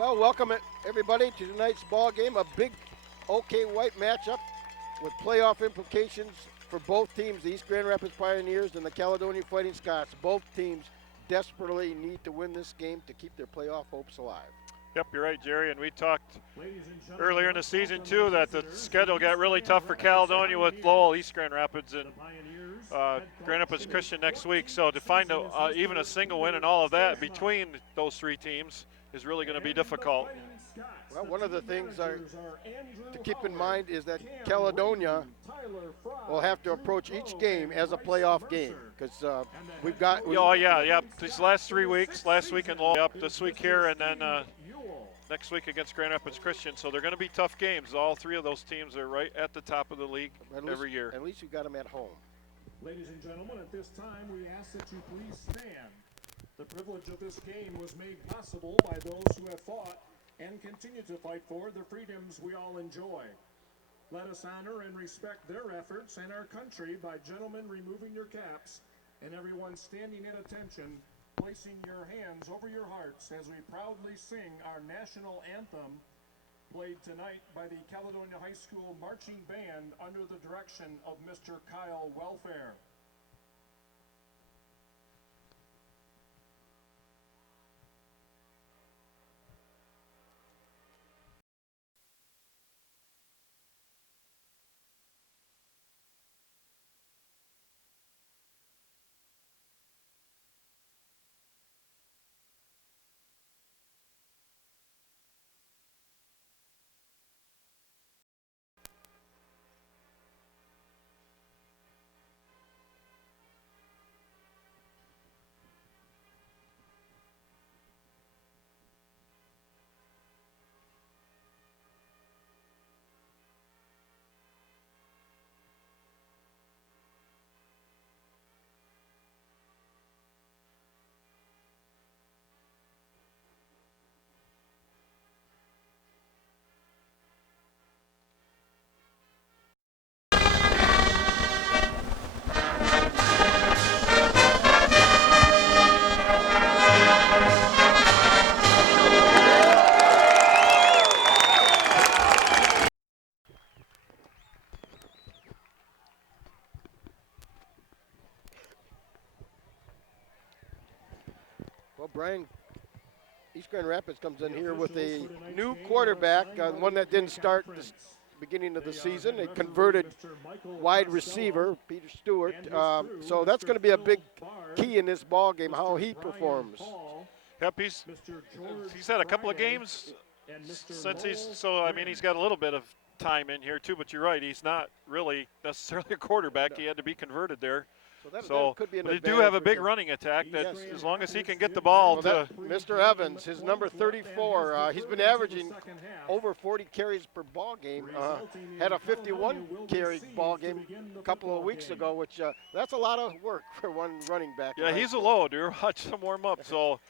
Well, welcome everybody to tonight's ball game. A big OK White matchup with playoff implications for both teams, the East Grand Rapids Pioneers and the Caledonia Fighting Scots. Both teams desperately need to win this game to keep their playoff hopes alive. Yep, you're right, Jerry. And we talked earlier in the season, too, that the schedule got really tough for Caledonia with Lowell, East Grand Rapids, and Grand Rapids Christian next week. So to find even a single win and all of that between those three teams is really going to be difficult. Well, one of the things to keep in mind is that Caledonia will have to approach each game as a playoff game because we've got. These last 3 weeks, last week in Lowell, this week here, and then next week against Grand Rapids Christian. So they're going to be tough games. All three of those teams are right at the top of the league every year. At least you got them at home. Ladies and gentlemen, at this time, we ask that you please stand. The privilege of this game was made possible by those who have fought and continue to fight for the freedoms we all enjoy. Let us honor and respect their efforts and our country by gentlemen removing your caps and everyone standing at attention, placing your hands over your hearts as we proudly sing our national anthem, played tonight by the Caledonia High School Marching Band under the direction of Mr. Kyle Welfare. Well, Brian, East Grand Rapids comes in here with a new quarterback, one that didn't start the beginning of the season, a converted wide receiver, Peter Stewart. So that's going to be a big key in this ball game, how he performs. Yep, he's had a couple of games since he's got a little bit of time in here too, but you're right, he's not really necessarily a quarterback. He had to be converted there. So could be an they do have a big running attack that as long as he can get the ball to. Mr. Evans, his number 34, he's been averaging over 40 carries per ball game. Had a 51 carry ball game a couple of weeks ago, which that's a lot of work for one running back. Yeah, he's a load. You're watching him warm up. So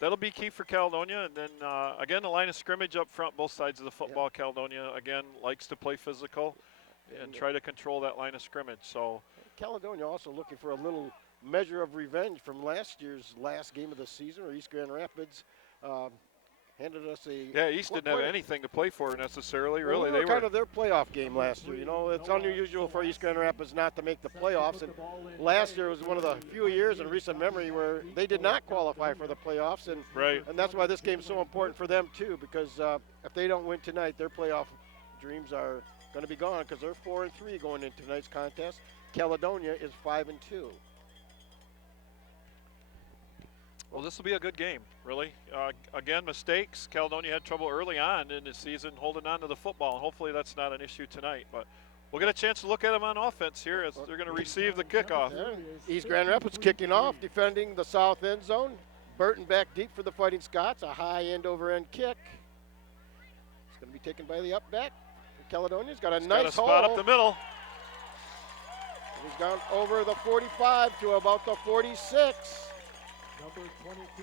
that'll be key for Caledonia. And then, again, the line of scrimmage up front, both sides of the football. Yeah. Caledonia, again, likes to play physical and try to control that line of scrimmage. So Caledonia also looking for a little measure of revenge from last year's last game of the season, where East Grand Rapids handed us a. Yeah, East didn't have anything to play for necessarily. Well, really, they were kind of their playoff game last year. You know, it's unusual for East Grand Rapids not to make the playoffs, and last year was one of the few years in recent memory where they did not qualify for the playoffs, and and that's why this game is so important for them too, because if they don't win tonight, their playoff dreams are going to be gone because they're 4-3 going into tonight's contest. Caledonia is 5-2. Well, this will be a good game, really. Again, mistakes. Caledonia had trouble early on in the season holding on to the football, and hopefully that's not an issue tonight. But we'll get a chance to look at them on offense here as they're going to receive the kickoff. Yeah. East Grand Rapids kicking off, defending the south end zone. Burton back deep for the Fighting Scots, a high end-over-end kick. It's going to be taken by the up back. Caledonia's got a nice spot up the middle. He's gone over the 45 to about the 46. Number 22,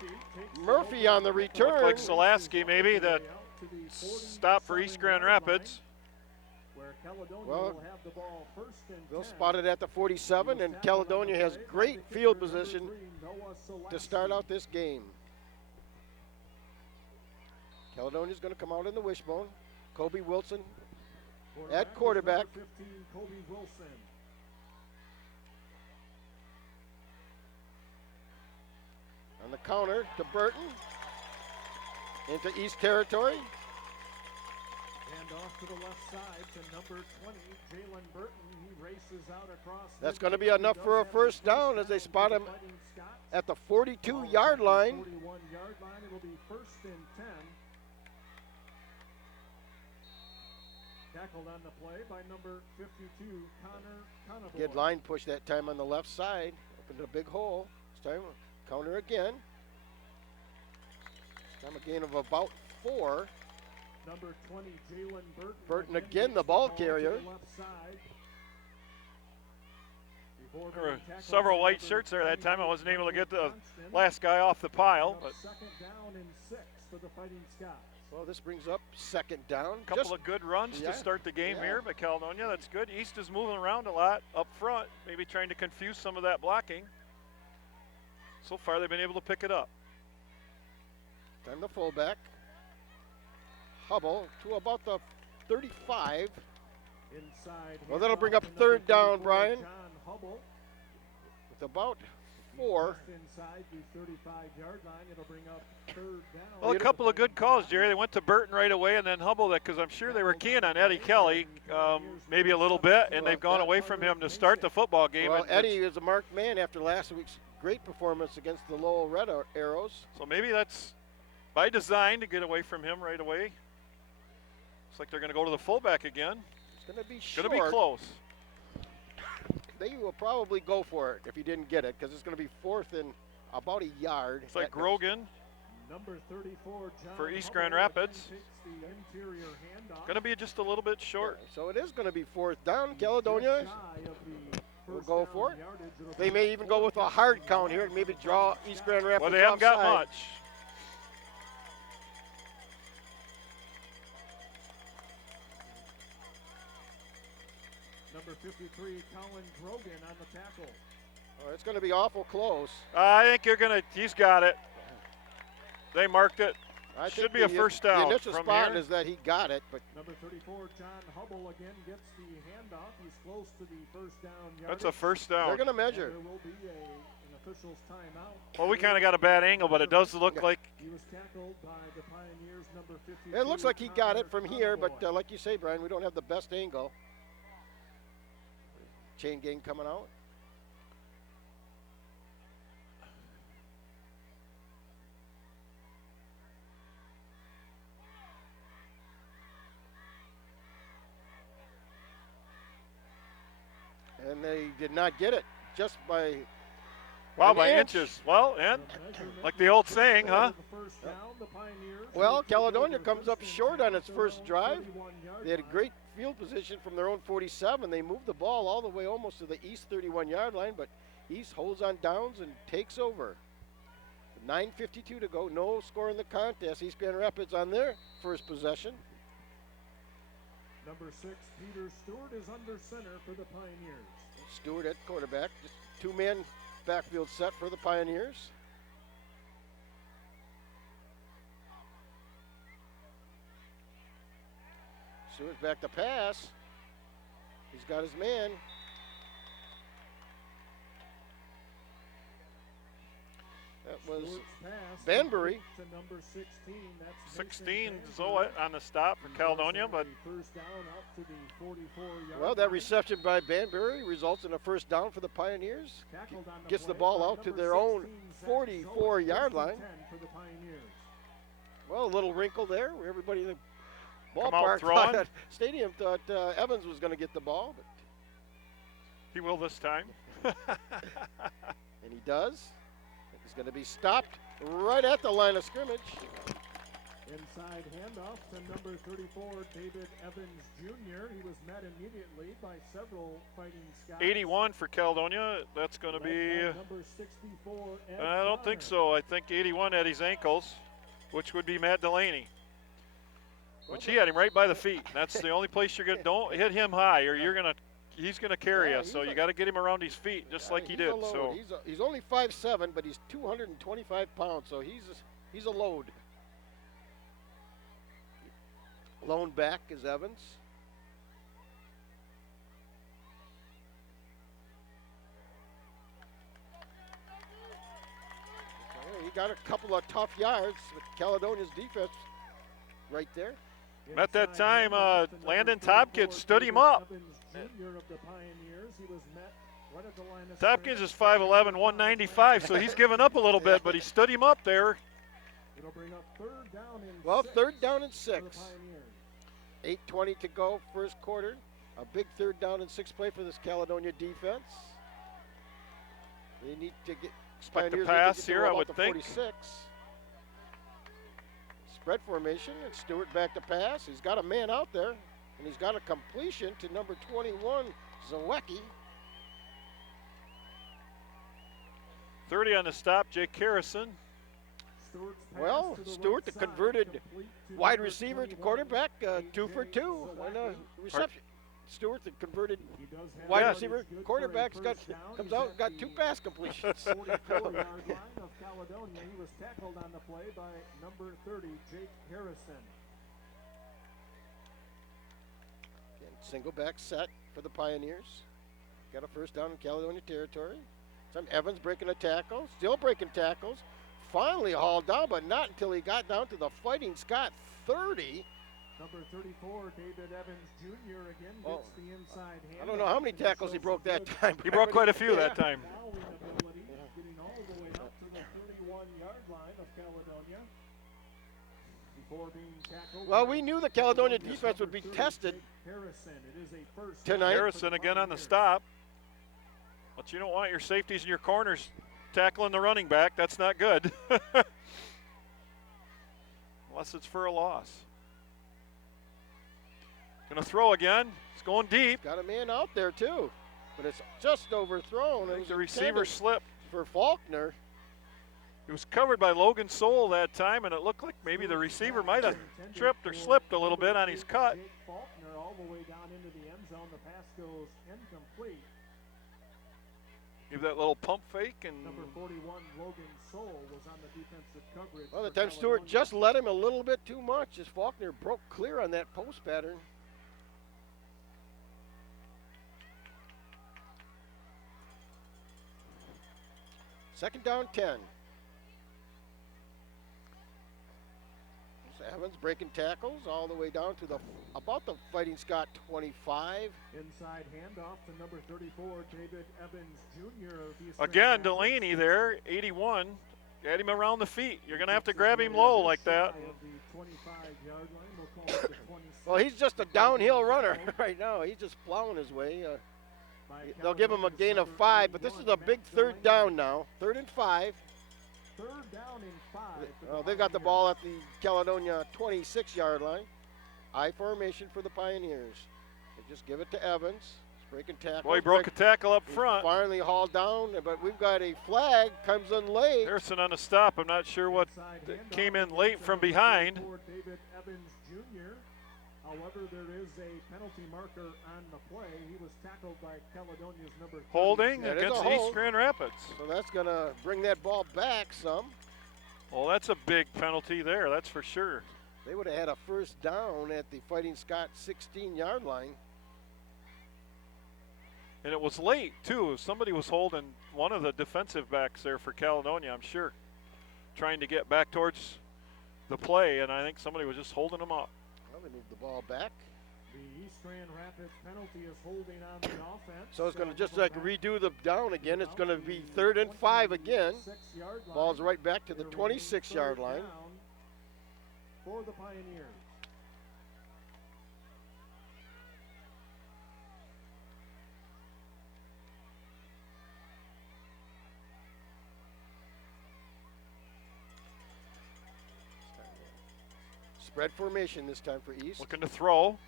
Jake Murphy on the return. Looked like Solaski maybe, that stop for East Grand Rapids. Well, they'll spot it at the 47, and Caledonia has great field position to start out this game. Caledonia's going to come out in the wishbone. Kobe Wilson Quarterback at is quarterback. number 15, Kobe Wilson. On the counter to Burton. Into East Territory. And off to the left side to number 20, Jalen Burton. He races out across. That's going to be enough for a first down as they spot him at the 42-yard line. 41-yard line. It'll be first and 10. Tackled on the play by number 52, Connor Conable. Good line push that time on the left side. Opened a big hole. This time counter again. This time a gain of about 4. Number 20, Jalen Burton. Burton again, the ball carrier. Left side. There were several white shirts there that time. I wasn't able to get the last guy off the pile. But second down and 6 for the Fighting Scots. Well, this brings up second down. a couple of good runs to start the game here by Caledonia. That's good. East is moving around a lot up front, maybe trying to confuse some of that blocking. So far, they've been able to pick it up. Time the fullback. Hubble to about the 35. Inside. Well, that'll bring up third down, Brian. John Hubble. With about 4. Just inside the 35-yard line, it'll bring up third down. Well, a couple of good calls, Jerry. They went to Burton right away and then Hubble, because I'm sure they were keying on Eddie Kelly maybe a little bit, and they've gone away from him to start the football game. Well, Eddie is a marked man after last week's great performance against the Lowell Red Arrows. So maybe that's by design to get away from him right away. Looks like they're going to go to the fullback again. It's going to be short. Going to be close. They will probably go for it if he didn't get it, because it's going to be fourth and about a yard. It's like Grogan. Number 34, John for East Hubble Grand Rapids. takes the interior handoff. Going to be just a little bit short. Yeah, so it is going to be fourth down. Caledonia will go for it. They may even go with a hard count here and maybe draw East Grand Rapids Well, they haven't got offside. much. Number 53, Colin Grogan on the tackle. Oh, it's going to be awful close. I think you're going to, he's got it. They marked it. I Should think be a first down The initial from spot here. is that he got it, but Number 34, John Hubble again gets the handoff. He's close to the first down yardage. That's a first they're down. going to measure. There will be an official's timeout. Well, we kind of got a bad angle, but it does look like He was tackled by the Pioneers, number 52. It looks like he got it from Connor here, but Conable. like you say, Brian, we don't have the best angle. Chain gang coming out. And they did not get it just by wow, an by inch. inches. Well, and like the old saying, huh? The first down, the Pioneers Well, will take Caledonia over comes up first and short 10 on its at first their drive. 41-yard They had a line. great field position from their own 47. They moved the ball all the way almost to the East 31-yard line, but East holds on downs and takes over. 9:52 to go. No score in the contest. East Grand Rapids on their first possession. Number 6, Peter Stewart is under center for the Pioneers. Stewart at quarterback. Just two-man backfield set for the Pioneers. Stewart's back to pass. He's got his man. That was Stewart's pass Banbury. to number 16. That's 16 Mason Zoe Banbury. on the stop for Caledonia, but First down up to the 44-yard well, that line. reception by Banbury results in a first down for the Pioneers. Tackled on Gets the play ball by out to number their own 16, Zach 44-yard Zoe, line. 10 for the Pioneers. Well, a little wrinkle there where everybody in the Come out ballpark throwing. thought that stadium thought Evans was going to get the ball, but, he will this time. and he does. He's going to be stopped right at the line of scrimmage. Inside handoff to number 34, David Evans Jr. He was met immediately by several Fighting Scots. 81 for Caledonia. That's going to Led be, by number 64, Ed I don't think Connor. so. I think 81 at his ankles, which would be Matt Delaney. Which he had him right by the feet. That's the only place you're going to, don't hit him high or you're going to, he's going to carry Yeah, us. So he's you a- got to get him around his feet just like he He's did. a load. So He's only 5'7", but he's 225 pounds, so he's a load. Lone back is Evans. He got a couple of tough yards with Caledonia's defense right there. At that time, Landon Tompkins stood him up. Tompkins is 5'11", 195, so he's given up a little bit, but he stood him up there. Well, 3rd down and 6. 8:20 to go, first quarter. A big 3rd down and 6 play for this Caledonia defense. They need to get Expect the Pioneers pass need to get to here, I about would the think. 46. Spread formation, and Stewart back to pass. He's got a man out there, and he's got a completion to number 21, Zawecki. 30 on the stop, Jake Harrison. Well, Stewart, the converted wide receiver to quarterback, 2 for 2 on a reception. Stewart, the converted wide receiver quarterback, comes out, got 2 pass completions. 44-yard line of Caledonia. He was tackled on the play by number 30, Jake Harrison. And single back set for the Pioneers. Got a first down in Caledonia territory. Some Evans breaking a tackle, still breaking tackles. Finally hauled down, but not until he got down to the Fighting Scott 30. Number 34, David Evans Jr. again gets the inside hand. I don't know how many tackles he broke that time. He broke quite a few that time. Getting all the way up to the 31-yard line of Caledonia. Before being tackled. Well, we knew the Caledonia defense would be tested Harrison, it is a first tonight. Harrison again on the stop. But you don't want your safeties and your corners tackling the running back. That's not good. Unless it's for a loss. Gonna throw again. It's going deep. Got a man out there too, but it's just overthrown. It was The receiver intended slipped. for Faulkner. He was covered by Logan Soule that time, and it looked like maybe the receiver might have tripped or slipped a little bit on his cut. Jake Faulkner all the way down into the end zone. The pass goes incomplete. Give that little pump fake, and Number 41, Logan Soule, was on the defensive coverage. Well, the for time Stewart Caledonia. just let him a little bit too much as Faulkner broke clear on that post pattern. Second down 10. Evans breaking tackles all the way down to about the Fighting Scott 25. Inside handoff to number 34, David Evans Jr. of Eastern again, Rapids. Delaney there, 81. Get him around the feet. You're going to have to grab him low like that. Of the 25-yard line, we'll call it the 26. Well, he's just a downhill runner right now. He's just plowing his way. They'll give him a gain of 5, but this is a big 3rd down now. 3rd and 5. 3rd down and 5. They've got the ball at the Caledonia 26-yard line. I formation for the Pioneers. They just give it to Evans. He's breaking tackles. Boy, he broke a tackle up front. Finally hauled down, but we've got a flag. Comes in late. Harrison on the stop. I'm not sure what came in late from behind. David Evans Jr. However, there is a penalty marker on the play. He was tackled by Caledonia's number 30. Holding That is against a hold. East Grand Rapids. So that's going to bring that ball back some. Well, that's a big penalty there, that's for sure. They would have had a first down at the Fighting Scott 16-yard line. And it was late, too. Somebody was holding one of the defensive backs there for Caledonia, I'm sure, trying to get back towards the play, and I think somebody was just holding them up. Well, they moved the ball back. The East Grand Rapids penalty is holding on the offense. So it's going to just like redo the down again. It's going to be 3rd and 5 again. Ball's right back to the 26-yard line. For the Pioneers. Spread formation this time for East. Looking to throw.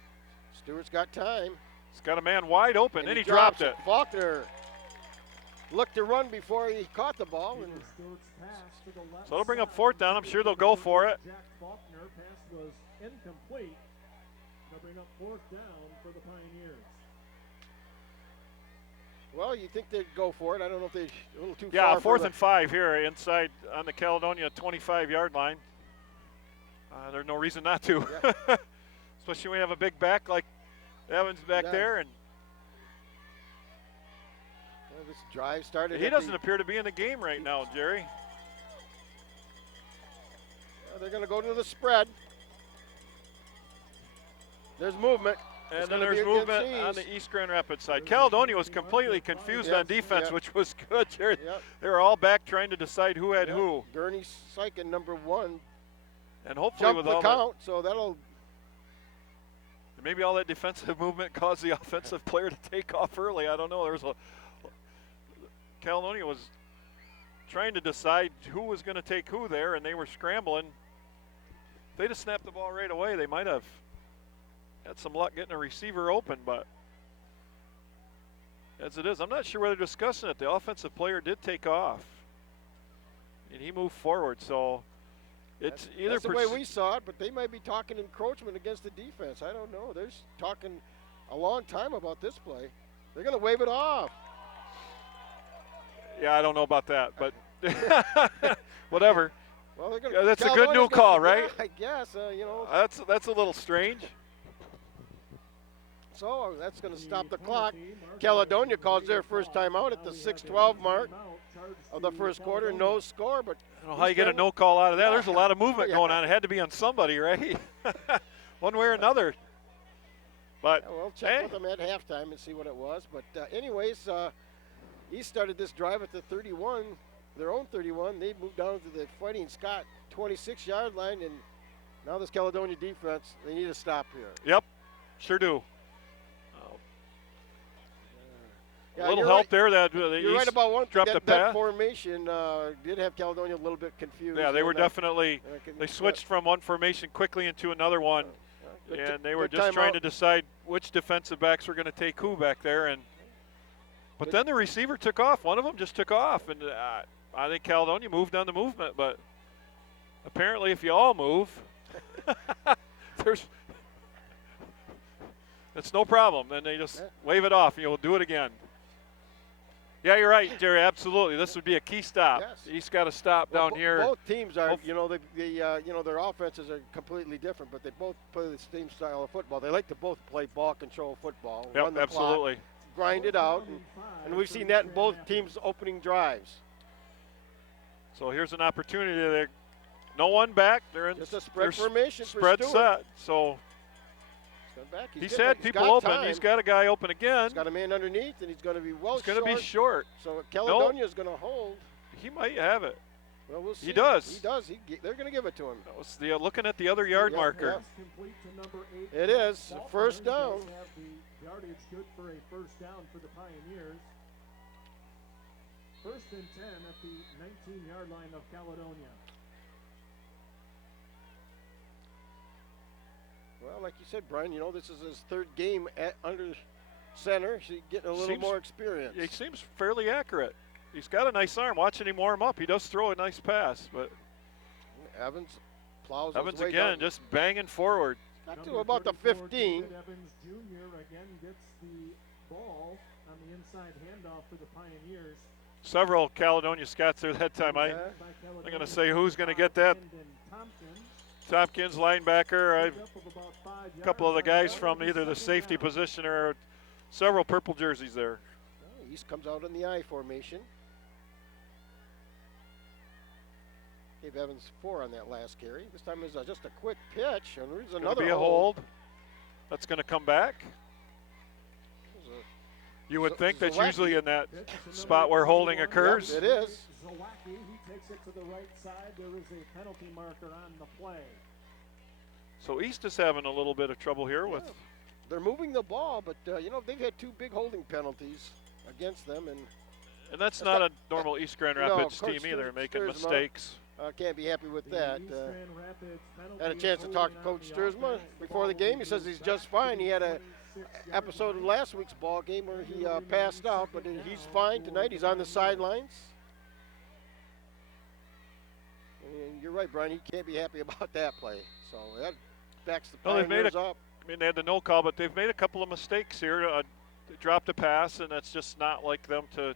Stewart's got time. He's got a man wide open, and he drops dropped it. Faulkner looked to run before he caught the ball. And So it'll bring up 4th down. I'm sure they'll go for it. Jack Faulkner pass was incomplete. They'll bring up 4th down for the Pioneers. well, you think they'd go for it. I don't know if they're a little too Yeah, far. 4th and 5 here inside on the Caledonia 25-yard line. There's no reason not to. Yeah. especially when you have a big back like Evans back there. And this drive started. He doesn't appear to be in the game right now, Jerry. They're going to go to the spread. There's movement. And then there's movement on the East Grand Rapids side. Caledonia was completely confused on defense, which was good, Jerry. They were all back trying to decide who had who. Gurney Sykin, number 1. And hopefully jumped with the all count, so that'll. Maybe all that defensive movement caused the offensive player to take off early. I don't know. Caledonia was trying to decide who was going to take who there, and they were scrambling. If they'd have snapped the ball right away, they might have had some luck getting a receiver open, but as it is, I'm not sure whether they're discussing it. The offensive player did take off, and he moved forward, so it's either that's the way we saw it, but they might be talking encroachment against the defense. I don't know. They're talking a long time about this play. They're going to wave it off. Yeah, I don't know about that, but whatever. Well, they're gonna, that's a good new call, right? I guess, you know. That's a little strange. So that's going to stop the clock. Caledonia calls their first time out at the 6:12 mark of the first quarter. No score, but I don't know how you get a no call out of that. There's a lot of movement going on. It had to be on somebody, right? One way or another. But we'll check with them at halftime and see what it was. But anyways, East started this drive at the 31, their own 31. They moved down to the Fighting Scott 26-yard line, and now this Caledonia defense, they need to stop here. Yep, sure do. Yeah, a little help there. That you're right about one. Dropped the pass. That formation did have Caledonia a little bit confused. Yeah, they were definitely. They switched from one formation quickly into another one, and they were just trying to decide which defensive backs were going to take who back there. But then the receiver took off. One of them just took off, and I think Caledonia moved on the movement. But apparently, if you all move, it's no problem. Then they just wave it off, and you'll do it again. Yeah, you're right, Jerry. Absolutely, this would be a key stop. Yes. He's got to stop down here. Both teams are, you know, their offenses are completely different, but they both play the same style of football. They like to both play ball control football. Yep, run the absolutely. Clock, grind it out, and we've seen that in both teams' opening drives. So here's an opportunity there. No one back. They're in just a spread formation. Spread set. So. He's had people open. Time. He's got a guy open again. He's got a man underneath, and he's going to be He's going to be short. So Caledonia is going to hold. He might have it. Well, we'll see. He does. He does. They're going to give it to him. Looking at the other yard marker. It is first down. Yardage good for a first down for the Pioneers. 1st and 10 at the 19-yard line of Caledonia. Well, like you said, Brian, you know, this is his 3rd game under center. He's getting a little more experience. He seems fairly accurate. He's got a nice arm. Watching him warm up, he does throw a nice pass. But Evans plows Evans his way again, down. just banging forward. Got to about the 15. Evans Jr. again gets the ball on the inside handoff for the Pioneers. Several Caledonia Scots there that time. I'm going to say who's going to get that. Tompkins, linebacker. A couple of the guys from either the safety position or several purple jerseys there. East comes out in the I formation. Gave Evans 4 on that last carry. This time is just a quick pitch, and there's another be a hold. That's going to come back. You would think that's usually in that spot where holding occurs. Yep, it is. Zawacki, he takes it to the right side. There is a penalty marker on the play. So East is having a little bit of trouble here with. They're moving the ball, but you know, they've had 2 big holding penalties against them, and that's not a normal East Grand Rapids team either, making mistakes. Can't be happy with that. Had a chance to talk to Coach Sturzma before the game. He says he's just fine. He had a episode of last week's ball game where he passed out, but he's fine tonight. He's on the sidelines. And you're right, Brian. He can't be happy about that play. So that backs the Pioneers up. I mean, they had the no call, but they've made a couple of mistakes here. They dropped a pass, and that's just not like them to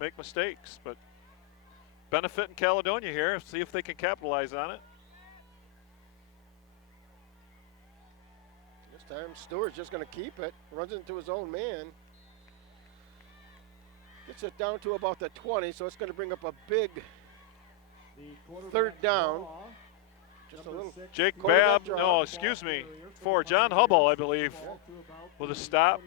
make mistakes. But benefiting Caledonia here. See if they can capitalize on it. time Stewart's just going to keep it. Runs into his own man. Gets it down to about the 20, so it's going to bring up a big third down. Just a little. Jake Babb, no, excuse me, for John Hubble, I believe, with a stop.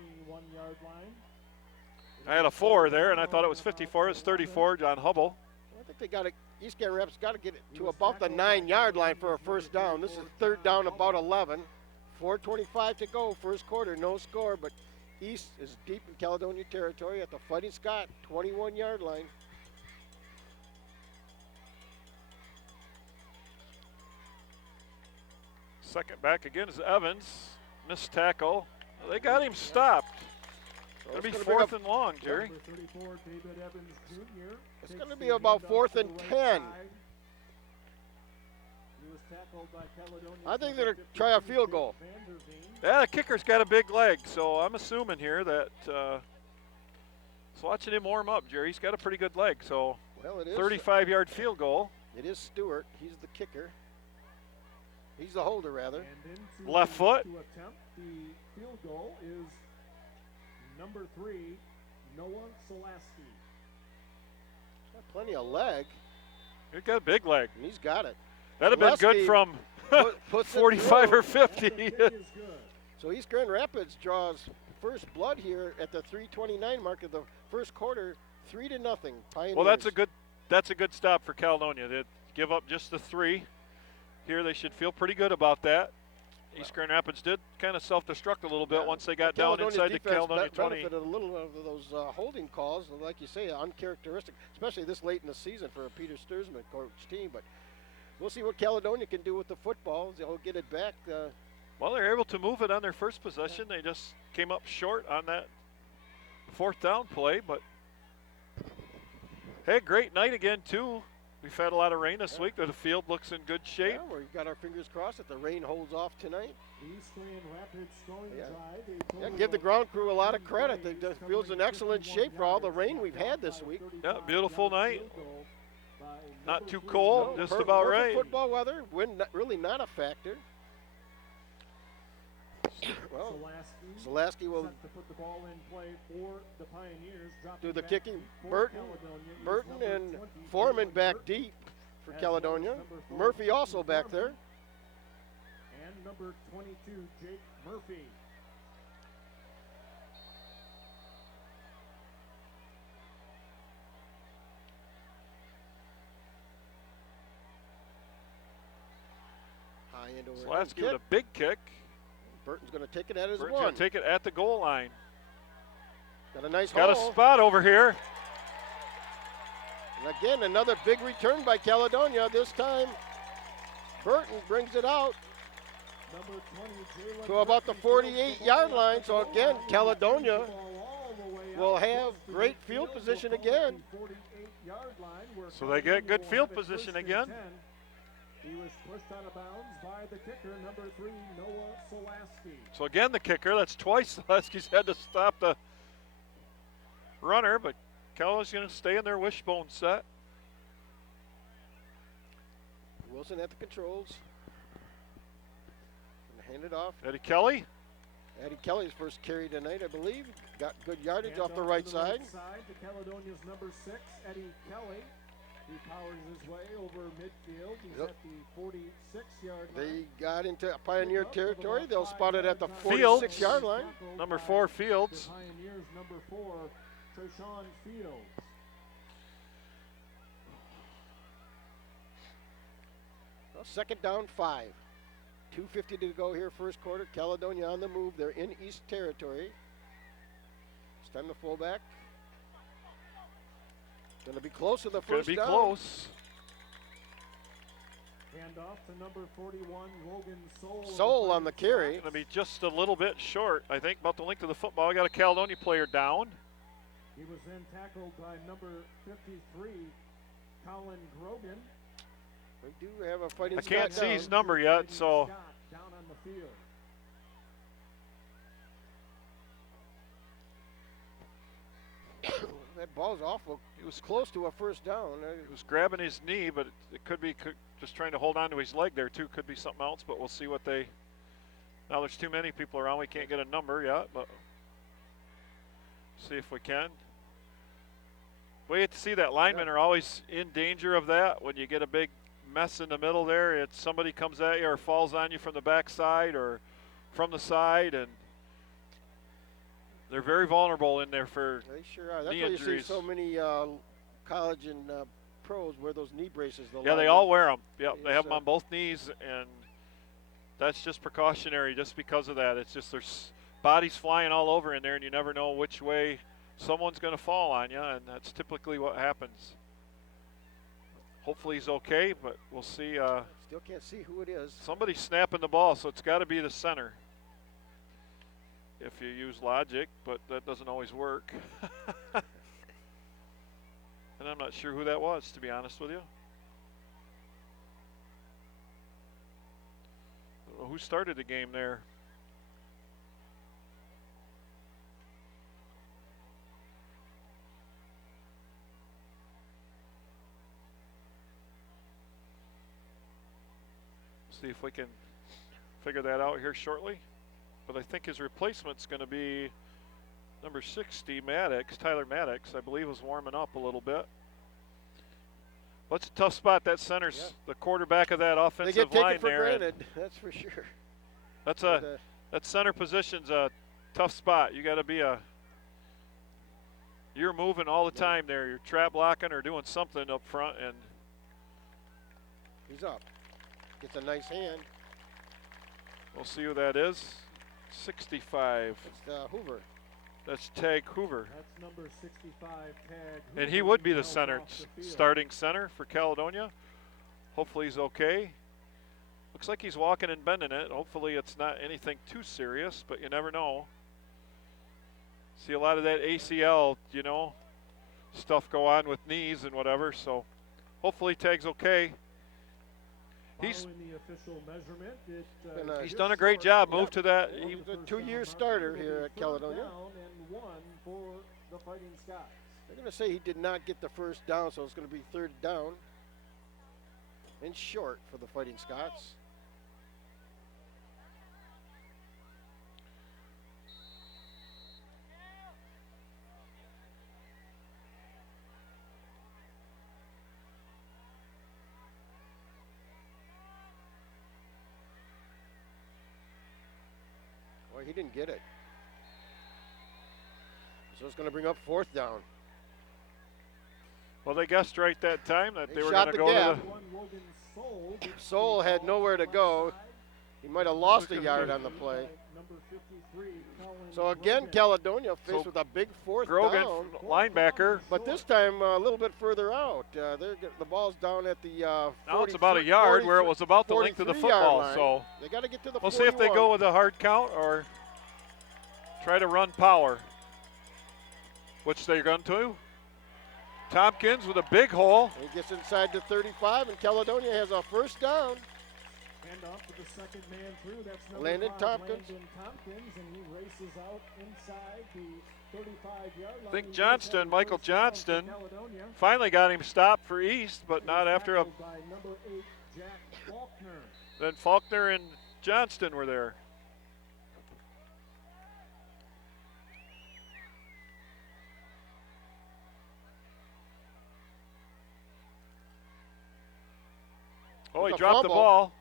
I had a 4 there, and I thought it was 54. It's 34, John Hubble. I think they got it. East Grand Rapids got to get it to about the 9-yard line for a first down. This is third down, about 11. 4:25 to go, first quarter, no score, but East is deep in Caledonia territory at the Fighting Scott 21-yard line. Second back again is Evans. Missed tackle. They got him stopped. So It's going to be fourth and long, Jerry. It's going to be about 4th and 10. I think they're going to try a field goal. Yeah, the kicker's got a big leg, so I'm assuming here that just watching him warm up, Jerry. He's got a pretty good leg, so well, it is 35-yard field goal. It is Stewart. He's the kicker. He's the holder, rather. Left foot. To attempt the field goal is number 3, Noah Solaski. Got plenty of leg. He's got a big leg. And he's got it. That'd have been good from puts 45 or 50. So East Grand Rapids draws first blood here at the 3:29 mark of the first quarter, 3-0. Pioneers. Well, that's a good stop for Caledonia. They give up just the 3. Here they should feel pretty good about that. East Grand Rapids did kind of self-destruct a little bit once they got down inside the Caledonia 20. Benefited a little of those holding calls, like you say, uncharacteristic, especially this late in the season for a Peter Sturzman coach team. But we'll see what Caledonia can do with the football. They'll get it back. Well, they're able to move it on their first possession. They just came up short on that fourth down play. But, hey, great night again, too. We've had a lot of rain this week, but the field looks in good shape. Yeah, we've got our fingers crossed that the rain holds off tonight. Yeah, give the ground crew a lot of credit. The field's in excellent shape for all the rain we've had this week. Yeah, beautiful night. Not too cold, just about right. Football weather, wind really not a factor. Well, Solaski will do the kicking. Burton and Foreman back deep for Caledonia. Murphy also back there. And number 22, Jake Murphy. High end over. Solaski with a big kick. Burton's going to take it at his Burton's one. going to take it at the goal line. Got a nice Got hole. a spot over here. And again, another big return by Caledonia. This time, Burton brings it out to about the 48-yard line. So again, Caledonia will have great field position again. So they get good field position again. He was pushed out of bounds by the kicker, number 3, Noah Solaski. So again, the kicker, that's twice Solaski's had to stop the runner, but Caledonia's going to stay in their wishbone set. Wilson at the controls. Gonna hand it off. Eddie Kelly. Eddie Kelly's first carry tonight, I believe. Got good yardage off the right side. To Caledonia's number 6, Eddie Kelly. He powers his way over midfield. He's at the 46-yard line. They got into Pioneer territory. They'll spot it at the Fields. 46-yard line. Number 4, Fields. The Pioneers, number 4, Treshawn Fields. Well, second down 5. 2:50 to go here, first quarter. Caledonia on the move. They're in East territory. It's time to fullback. Going to be close to the first down. Going to be close. Hand off to number 41, Logan Soul. Soul on the carry. Going to be just a little bit short, I think, about the length of the football. I got a Caledonia player down. He was then tackled by number 53, Colin Grogan. We do have a fighting I can't Scott see down. his number yet, so. Down on the field. That ball's awful. It was close to a first down. He was grabbing his knee, but it could be just trying to hold on to his leg there, too. Could be something else, but we'll see what they Now there's too many people around. We can't get a number yet, but see if we can. We hate to see that. Linemen are always in danger of that. When you get a big mess in the middle there, it's somebody comes at you or falls on you from the backside or from the side, and they're very vulnerable in there for They sure are. That's knee why you see injuries. so many college and pros wear those knee braces. Yeah, they all wear them. Yep, they have Yes, them on both knees, and that's just precautionary just because of that. It's just there's bodies flying all over in there, and you never know which way someone's going to fall on you, and that's typically what happens. Hopefully he's okay, but we'll see. Still can't see who it is. Somebody's snapping the ball, so it's got to be the center if you use logic, but that doesn't always work. And I'm not sure who that was, to be honest with you. I don't know who started the game there. See if we can figure that out here shortly. But I think his replacement's going to be number 60, Maddox. Tyler Maddox, I believe, was warming up a little bit. What's a tough spot? That center's the quarterback of that offensive they get line taken for there. granted, that's for sure. That's But, that center position's a tough spot. You got to be you're moving all the time there. You're trap blocking or doing something up front, and he's up. Gets a nice hand. we'll see who that is. 65. It's Hoover. That's Tag Hoover. That's number 65, Tag. And he would be the center, starting center for Caledonia. Hopefully he's okay. Looks like he's walking and bending it. Hopefully it's not anything too serious, but you never know. See a lot of that ACL, stuff go on with knees and whatever, so hopefully Tag's okay. He's done a great job. Moved to that. He's a 2-year starter here at Caledonia. They're going to say he did not get the first down, so it's going to be third down and short for the Fighting Scots. Boy, he didn't get it. So it's going to bring up fourth down. Well, they guessed right that time that They they were shot going to the go gap. to Soul had nowhere to go. He might have lost a yard on the play. So again, Caledonia faced with a big fourth Grogan, down. linebacker. But this time a little bit further out. The ball's down at the Now it's about a yard where it was about the length of the football. line. So they got to get to the we'll see if they go with a hard count or try to run power, which they're going to. Tompkins with a big hole. He gets inside the 35, and Caledonia has a first down. Hand off to the second man through. That's number Landon 5, Tompkins. Landon Tompkins, and he races out inside the 35-yard line. I think Johnston, Michael Johnston, finally got him stopped for East, but not after a. By number 8, Jack Faulkner. Then Faulkner and Johnston were there. Oh, he It's a dropped the fumble. ball.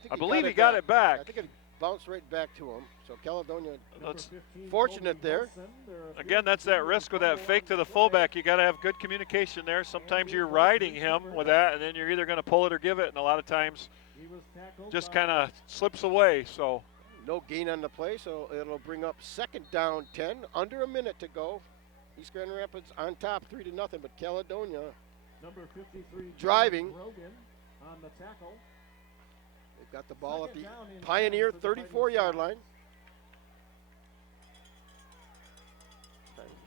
think I believe he got it back. I think it bounced right back to him. So Caledonia, That's, fortunate there. again, that's that risk with that fake to the fullback. You got to have good communication there. Sometimes you're riding him with that, and then you're either going to pull it or give it, and a lot of times just kind of slips away. So No gain on the play, so it'll bring up second down 10, under a minute to go. East Grand Rapids on top 3-0, but Caledonia Number 53, driving. Rogan on the tackle. They've got the ball at the Pioneer 34-yard line.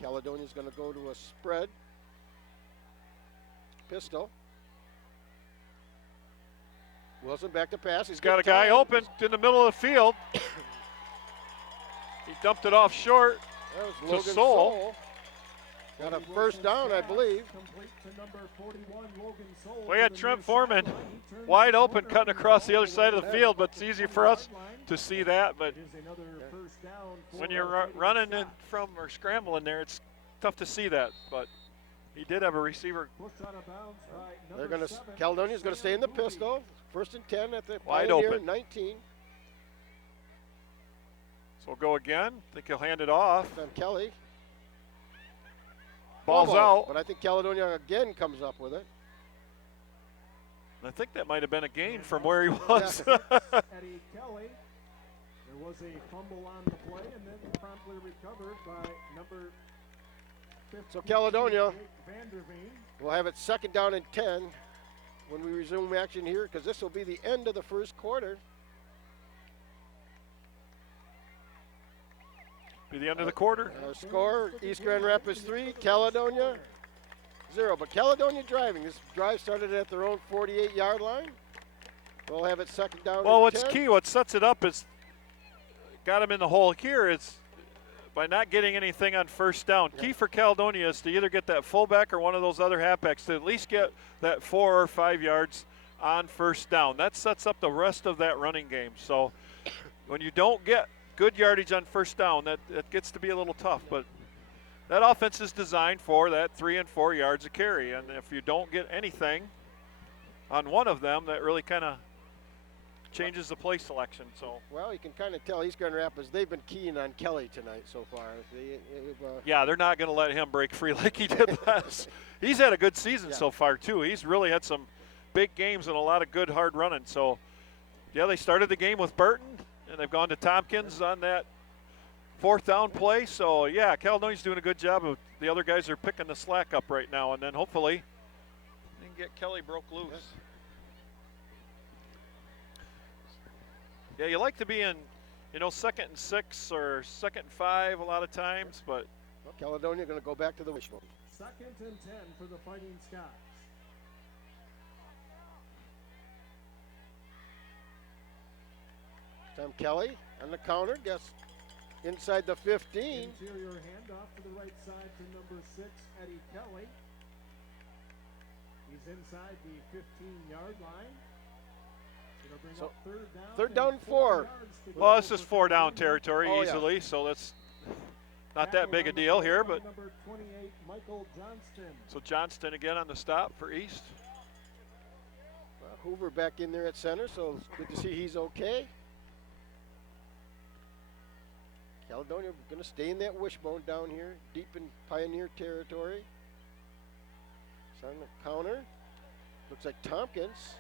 Caledonia's going to go to a spread. Pistol. Wilson back to pass. he's got a guy open in the middle of the field. He dumped it off short. That was to Logan Soul. Soul. Got a first down, I believe. We had Trent Foreman wide open cutting across the other side of the field, but it's easy for us to see that. But when you're running in from or scrambling there, it's tough to see that. But he did have a receiver. They're going to Caledonia's going to stay in the pistol. 1st and 10 at the wide Pioneer open. 19. So we'll go again. I think he'll hand it off. On Kelly. Ball's out. But I think Caledonia again comes up with it. I think that might have been a gain from where he was. Eddie Kelly. There was a fumble on the play and then promptly recovered by number 15. So Caledonia will have it 2nd down and 10 when we resume action here, because this will be the end of the first quarter. Be the end of the quarter. Our score, East Grand Rapids 3, Caledonia 0. But Caledonia driving. This drive started at their own 48-yard line. We'll have it 2nd down Well, and what's 10. key, what sets it up is got him in the hole here is by not getting anything on first down. Yeah. Key for Caledonia is to either get that fullback or one of those other halfbacks to at least get that 4 or 5 yards on first down. That sets up the rest of that running game. So when you don't get good yardage on first down, that gets to be a little tough. But that offense is designed for that 3 and 4 yards a carry. And if you don't get anything on one of them, that really kind of changes the play selection. So Well, you can kind of tell East Grand Rapids, they've been keying on Kelly tonight so far. yeah, they're not going to let him break free like he did last. He's had a good season Yeah. so far, too. He's really had some big games and a lot of good hard running. So, yeah, they started the game with Burton, and they've gone to Tompkins on that 4th down play. So, yeah, Caledonia's doing a good job. Of the other guys are picking the slack up right now, and then hopefully they can get Kelly broke loose. Yeah, you like to be in, 2nd and 6 or 2nd and 5 a lot of times, but Well, Caledonia going to go back to the wishbone. 2nd and 10 for the Fighting Scots. Time Kelly on the counter, gets inside the 15. Interior handoff to the right side to number 6, Eddie Kelly. He's inside the 15-yard line. It'll bring So, up 3rd down. 3rd down and 4. yards to go well, it's for just 4 down Caledonia. territory Oh, yeah. easily, so that's not that big a Tackled on the deal play here. by But number 28, Michael Johnston. so Johnston again on the stop for East. Hoover back in there at center, so it's good to see he's okay. Caledonia going to stay in that wishbone down here, deep in Pioneer territory. It's on the counter. Looks like Tompkins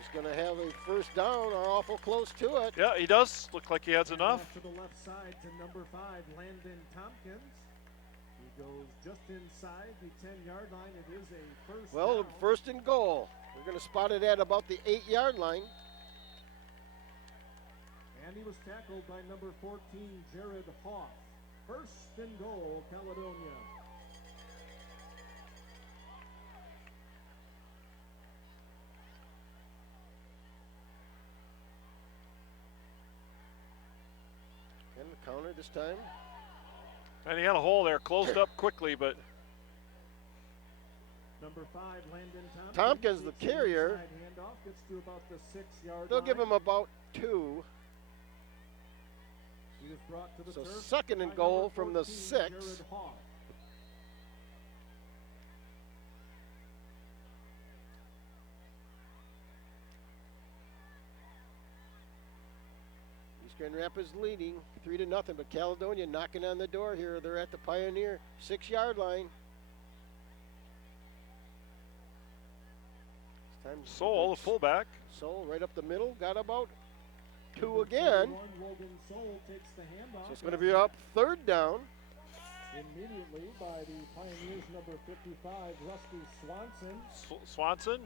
is going to have a first down or awful close to it. Yeah, he does look like he has enough. Off to the left side to number 5, Landon Tompkins. He goes just inside the 10-yard line. It is a first Well, down. 1st and goal. We're going to spot it at about the 8-yard line. And he was tackled by number 14, Jared Hoff. 1st and goal, Caledonia. And the counter this time. And he had a hole there, closed up quickly, but Number 5, Landon Tompkins. Tompkins, the takes an carrier. inside handoff, gets to about the 6-yard They'll line. give him about 2. He was brought to the So turf 2nd and by goal number from the 14, 6. Jared Hoff. East Grand Rapids leading 3-0, but Caledonia knocking on the door here. They're at the Pioneer 6-yard line. It's time to Soul, the fullback. Soul right up the middle, got about 2 Number again. 31, Logan Soul takes the handoff. So it's going to be up 3rd down. Immediately by the Pioneers, number 55, Rusty Swanson. Swanson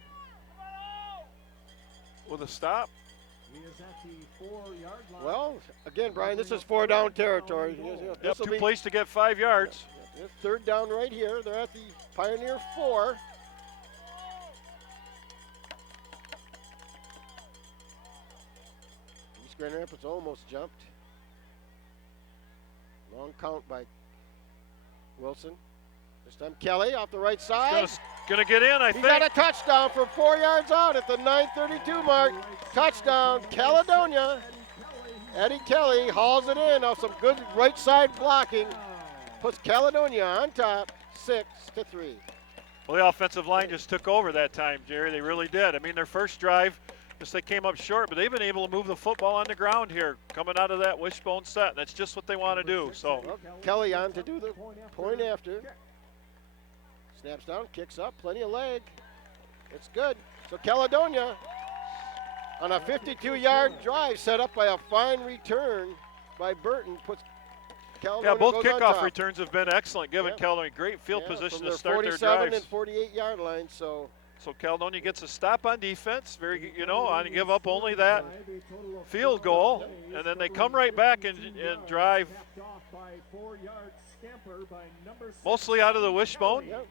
with a stop. He is at the 4-yard line. Well, again, Brian, this is 4 down territory. Yep, This'll 2 be plays to get 5 yards. 3rd down right here. They're at the Pioneer 4. East Grand Rapids almost jumped. Long count by Wilson. This time Kelly off the right side. Gonna get in, I He think. got a touchdown from 4 yards out at the 9:32 mark. Touchdown, Caledonia. Eddie Kelly hauls it in off some good right side blocking. Puts Caledonia on top, 6-3. Well, the offensive line just took over that time, Jerry. They really did. I mean, their first drive, just they came up short, but they've been able to move the football on the ground here, coming out of that wishbone set. And that's just what they want to do. So well, Kelly on to do the point after. Snaps down, kicks up, plenty of leg. It's good. So Caledonia on a 52-yard drive set up by a fine return by Burton puts Caledonia. yeah, both goes on kickoff top. returns have been excellent, giving Yeah. Caledonia great field Yeah, position from to start their 47 drives. and 48-yard line. So Caledonia gets a stop on defense, on give up only that field goal, and then they come right back and drive mostly out of the wishbone. Yep.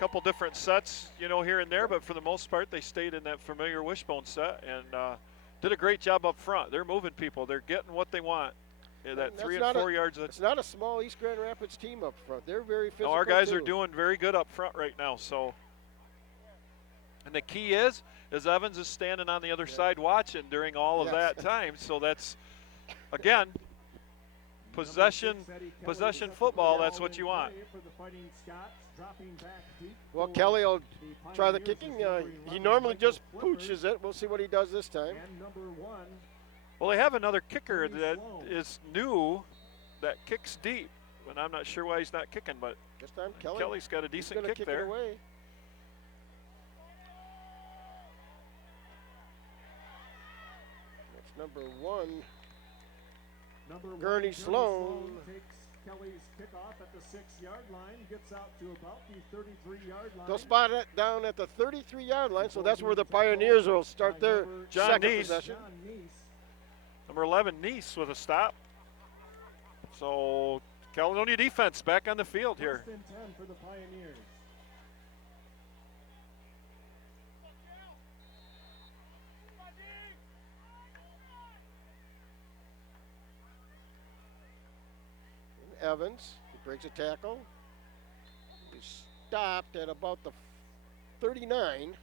Couple different sets, here and there, but for the most part, they stayed in that familiar wishbone set and did a great job up front. They're moving people. They're getting what they want. Yeah, that 3 and 4 yards. It's not a small East Grand Rapids team up front. They're very physical. No, our guys are too. doing very good up front right now. So, and the key is Evans is standing on the other side watching during all of that time. So that's, again, possession football. That's what you want. Well, Kelly will try the kicking. He normally just pooches it. We'll see what he does this time. Well, they have another kicker that is new that kicks deep, and I'm not sure why he's not kicking, but This time Kelly's got a decent kick kick there. It away. That's number 1. Gurney Sloan takes Kelly's kickoff at the 6-yard line, gets out to about the 33-yard line. They'll spot it down at the 33-yard line, so that's where the Pioneers will start their second possession. Number 11, Neese with a stop. So Caledonia defense back on the field here. First and 10 for the Pioneers. Evans, he breaks a tackle. He's stopped at about the 39.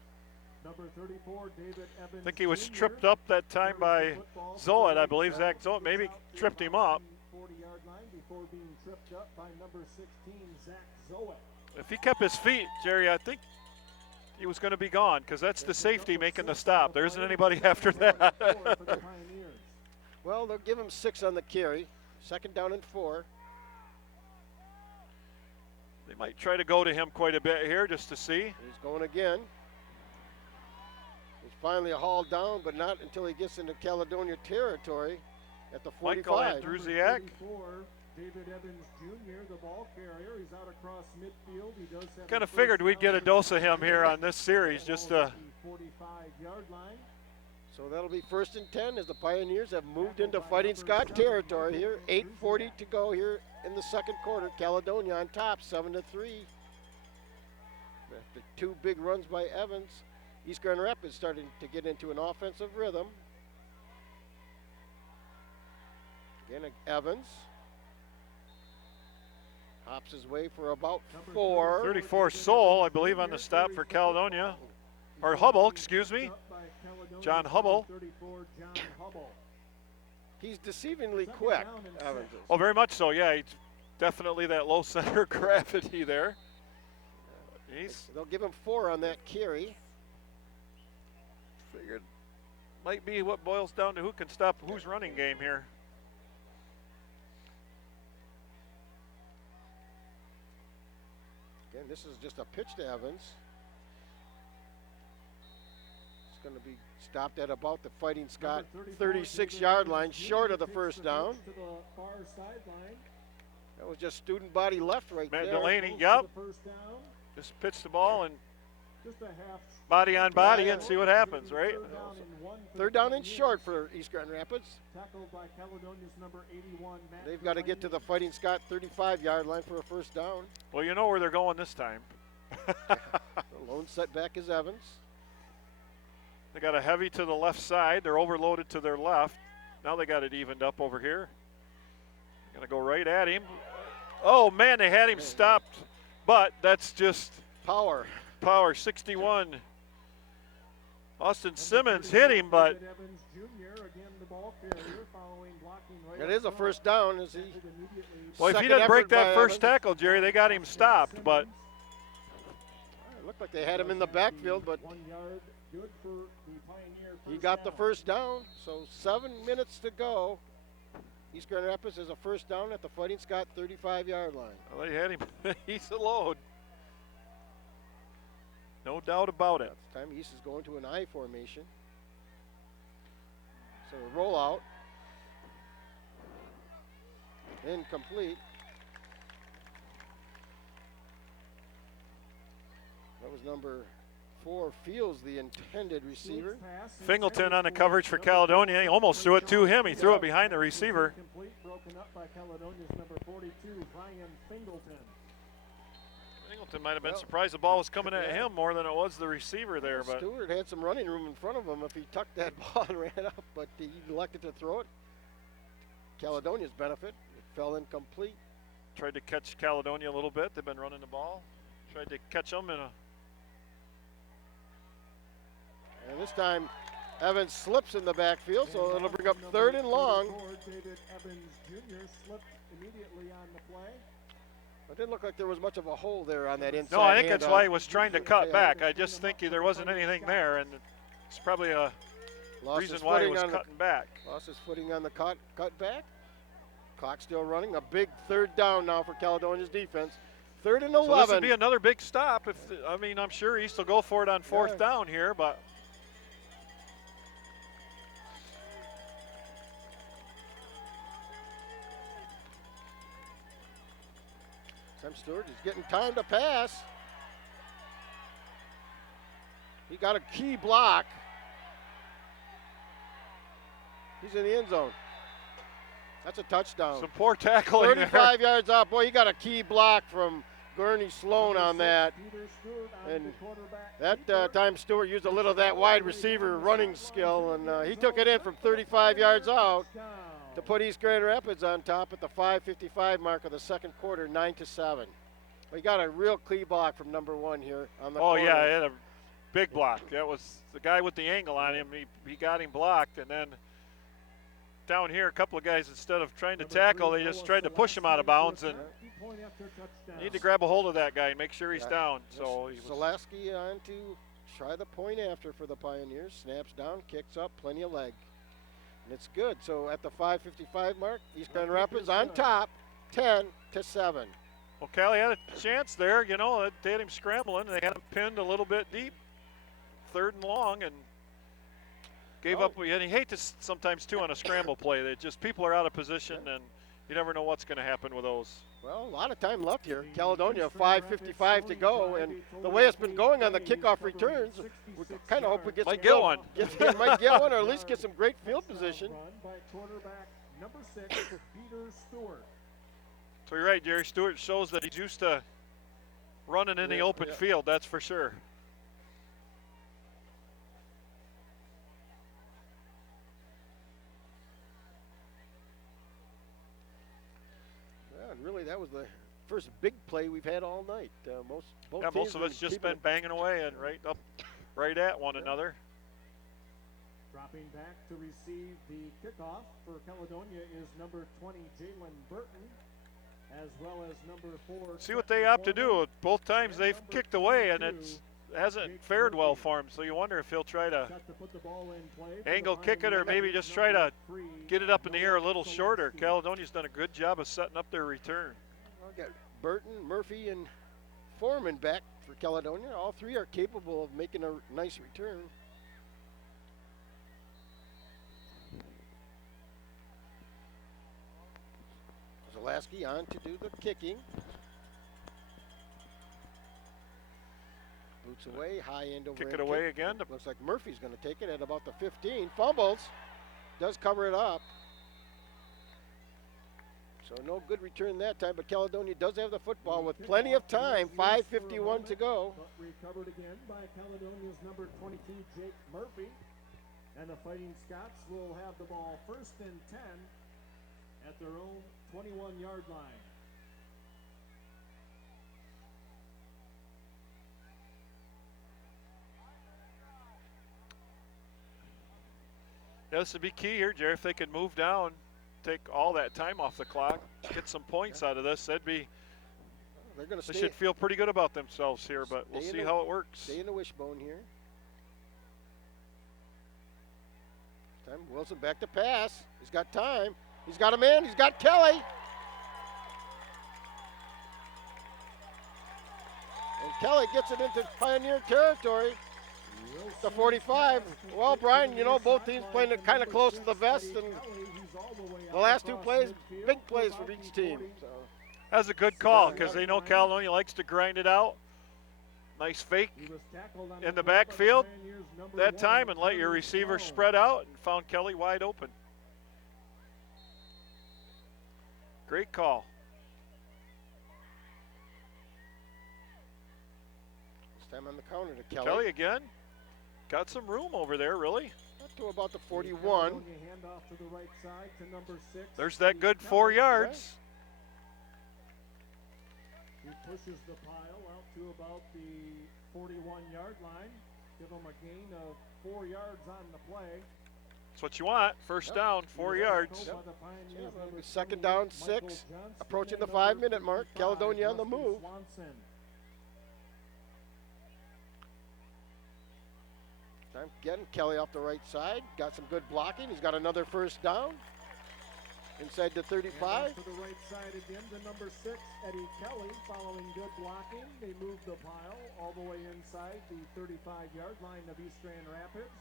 Number 34, David Evans. I think he was Jr. tripped up that time by Zoet, I believe. Zach Zoet maybe tripped him up. 40-yard line before being tripped up by number 16, Zach Zoet. If he kept his feet, Jerry, I think he was going to be gone because that's the safety making the stop. There isn't anybody after that. Well, they'll give him 6 on the carry. 2nd down and 4. They might try to go to him quite a bit here just to see. He's going again. He's finally hauled down, but not until he gets into Caledonia territory at the 45. Michael Andrusiak. David Evans Jr., the ball carrier. He's out across midfield. He does have Kind of figured we'd get a dose of him here on this series. Just 45-yard line. So that'll be 1st and 10 as the Pioneers have moved into Fighting Scott territory here. 8:40 to go here in the second quarter. Caledonia on top, 7-3. After 2 big runs by Evans, East Grand Rapids starting to get into an offensive rhythm. Again, Evans hops his way for about 4. 34 Soul, I believe, on the stop for Caledonia. Or Hubble, excuse me. John Hubble. He's deceivingly quick, Evans is. Oh, very much so, yeah. He's definitely that low center of gravity there. They'll give him 4 on that carry. Figured might be what boils down to who can stop whose running game here. Again, this is just a pitch to Evans. It's going to be stopped at about the Fighting Scott 36-yard line, short of the first down. To the far sideline. That was just student body left right Matt there. Delaney, yep. First down. Just pitch the ball and Just a half. body on body and see what happens, right? Third down and short for East Grand Rapids. Tackled by Caledonia's number 81, Matt They've got to get to the Fighting Scott 35-yard line for a first down. Well, you know where they're going this time. The lone setback is Evans. They got a heavy to the left side. They're overloaded to their left. Now they got it evened up over here. Gonna go right at him. Oh, man, they had him stopped, but that's just Power. 61. Austin Simmons hit him, but It is a first down. Is he? Well, if he doesn't break that first tackle, Jerry, they got him stopped. But it looked like they had him in the backfield, but he got the first down. So 7 minutes to go. East Grand Rapids has a first down at the Fighting Scott 35-yard line. Well, they had him. He's a load. No doubt about it. This time East is going to an I formation. So a rollout. Incomplete. That was number 4, Fields, the intended receiver. Fingleton on the coverage for Caledonia. He almost threw it to him. He threw it behind the receiver. Broken up by Caledonia's number 42, Brian Fingleton. Fingleton might have been surprised the ball was coming at him more than it was the receiver there. But Stewart had some running room in front of him if he tucked that ball and ran up, but he elected to throw it. Caledonia's benefit. It fell incomplete. Tried to catch Caledonia a little bit. They've been running the ball. Tried to catch them in a. And this time, Evans slips in the backfield, so it'll bring up 3rd and long. David Evans Jr. slipped immediately on the play. It didn't look like there was much of a hole there on that inside. No, I think that's why he was trying to cut back. I just think there wasn't anything there, and it's probably a reason why he was cutting back. Lost his footing on the cut back. Clock still running. A big 3rd down now for Caledonia's defense. 3rd and 11. So this would be another big stop. I'm sure East will go for it on 4th down here, but. Sam Stewart is getting time to pass. He got a key block. He's in the end zone. That's a touchdown. Some poor tackling 35 yards out. Boy, he got a key block from Gurney Sloan on that. And that time Stewart used a little of that wide receiver running skill, and he took it in from 35 yards out to put East Grand Rapids on top at the 5:55 mark of the second quarter, 9-7. We got a real key block from number 1 here on the corner. Yeah, he had a big block. That was the guy with the angle on him. He got him blocked, and then down here, a couple of guys, instead of trying to tackle, they just tried to push him out of bounds, and need to grab a hold of that guy and make sure he's down. So Zaleski on to try the point after for the Pioneers. Snaps down, kicks up, plenty of leg. And it's good. So at the 5:55 mark, East Grand Rapids on top, 10-7. Well, Cali had a chance there. You know, they had him scrambling. They had him pinned a little bit deep, 3rd and long, and gave up. And you hate to sometimes, too, on a scramble play. They just people are out of position, and you never know what's going to happen with those. Well, a lot of time left here. Caledonia, 5:55 to go, and the way it's been going on the kickoff returns, we kind of hope we get might get one. Might get one, or at least get some great field position. By quarterback number 6, Peter Stewart. So you're right, Jerry. Stewart shows that he's used to running in the open field, that's for sure. Yeah, and really that was the first big play we've had all night. Most of it's just been banging away and right at one another. Dropping back to receive the kickoff for Caledonia is number 20, Jalen Burton, as well as number 4. See what they opt to do. Both times they've kicked away, and it hasn't fared well for him. So you wonder if he'll try to angle kick it, or maybe just try to get it up in the air a little shorter. Caledonia's done a good job of setting up their return. We'll get Burton, Murphy, and Foreman back for Caledonia. All 3 are capable of making a nice return. Zaleski on to do the kicking. Boots away, high end over. Kick it away again. Looks like Murphy's going to take it at about the 15. Fumbles. Does cover it up. So no good return that time, but Caledonia does have the football with plenty of time. 5:51 to go. Recovered again by Caledonia's number 22, Jake Murphy. And the Fighting Scots will have the ball 1st and 10 at their own 21-yard line. Yeah, this would be key here, Jerry. If they could move down, take all that time off the clock, get some points out of this, that'd be. They're going to They should feel pretty good about themselves here, but we'll see how it works. Stay in the wishbone here. Time Wilson back to pass. He's got time. He's got a man. He's got Kelly. And Kelly gets it into Pioneer territory. The 45. Well, Brian, you know, both teams playing it kind of close to the vest, and the last two plays, big plays for each team. So. That's a good call because they know Caledonia likes to grind it out. Nice fake in the backfield that time and let your receiver spread out and found Kelly wide open. Great call. This time on the counter to Kelly. Kelly again. Got some room over there, really. Up to about the 41. There's that good 4 yards. He pushes the pile out to about the 41-yard line. Give him a gain of 4 yards on the play. That's what you want. First down, 4 yards. Yep. Second down, 6. Approaching the 5-minute mark. Caledonia on the move. Time getting Kelly off the right side. Got some good blocking. He's got another first down. Inside the 35. To the right side again to number 6, Eddie Kelly, following good blocking. They move the pile all the way inside the 35-yard line of East Grand Rapids.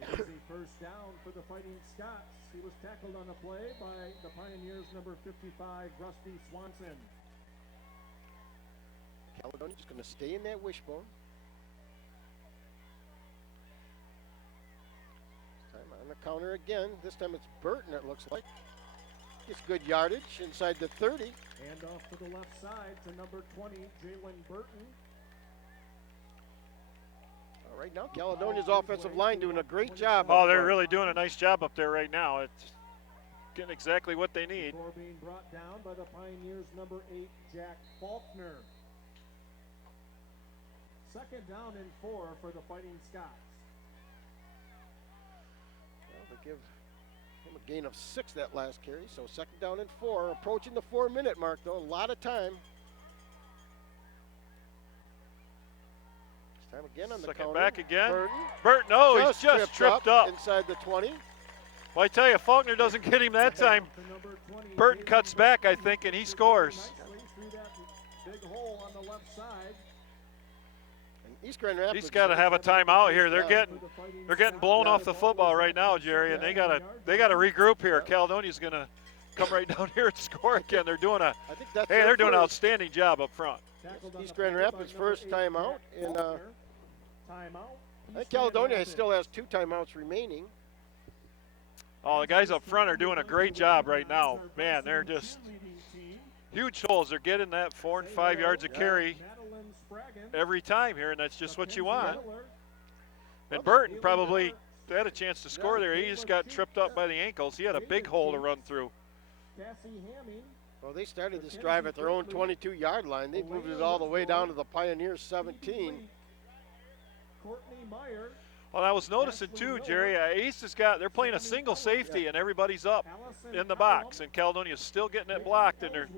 It is a first down for the Fighting Scots. He was tackled on the play by the Pioneers' number 55, Rusty Swanson. Caledonia just going to stay in that wishbone. On the counter again. This time it's Burton, it looks like. Gets good yardage inside the 30. And off to the left side to number 20, Jalen Burton. Right now, Caledonia's offensive line doing a great job. Oh, they're really doing a nice job up there right now. It's getting exactly what they need. Before being brought down by the Pioneers' number 8, Jack Faulkner. Second down and 4 for the Fighting Scots. Give him a gain of 6 that last carry, so second down and 4. Approaching the 4-minute mark, though. A lot of time. This time again on the Second counter. back again. Burton. Oh, he's just tripped up. Inside the 20. Well, I tell you, Faulkner doesn't get him that time. Burton cuts back, I think, and he scores. Through that big hole on the left side. East Grand Rapids. He's got to have a timeout here. They're getting blown off the football right now, Jerry, and they got to regroup here. Caledonia's going to come right down here and score again. They're doing they're doing an outstanding job up front. East Grand Rapids' first timeout, and I think Caledonia still has 2 timeouts remaining. Oh, the guys up front are doing a great job right now. Man, they're just huge holes. They're getting that 4 and 5 yards a carry every time here, and that's just what you want. And Burton probably had a chance to score there. He just got tripped up by the ankles. He had a big hole to run through. Well, they started this drive at their own 22-yard line. They moved it all the way down to the Pioneers' 17. Well, I was noticing too, Jerry, East they're playing a single safety, and everybody's up in the box, and Caledonia's still getting it blocked, and they're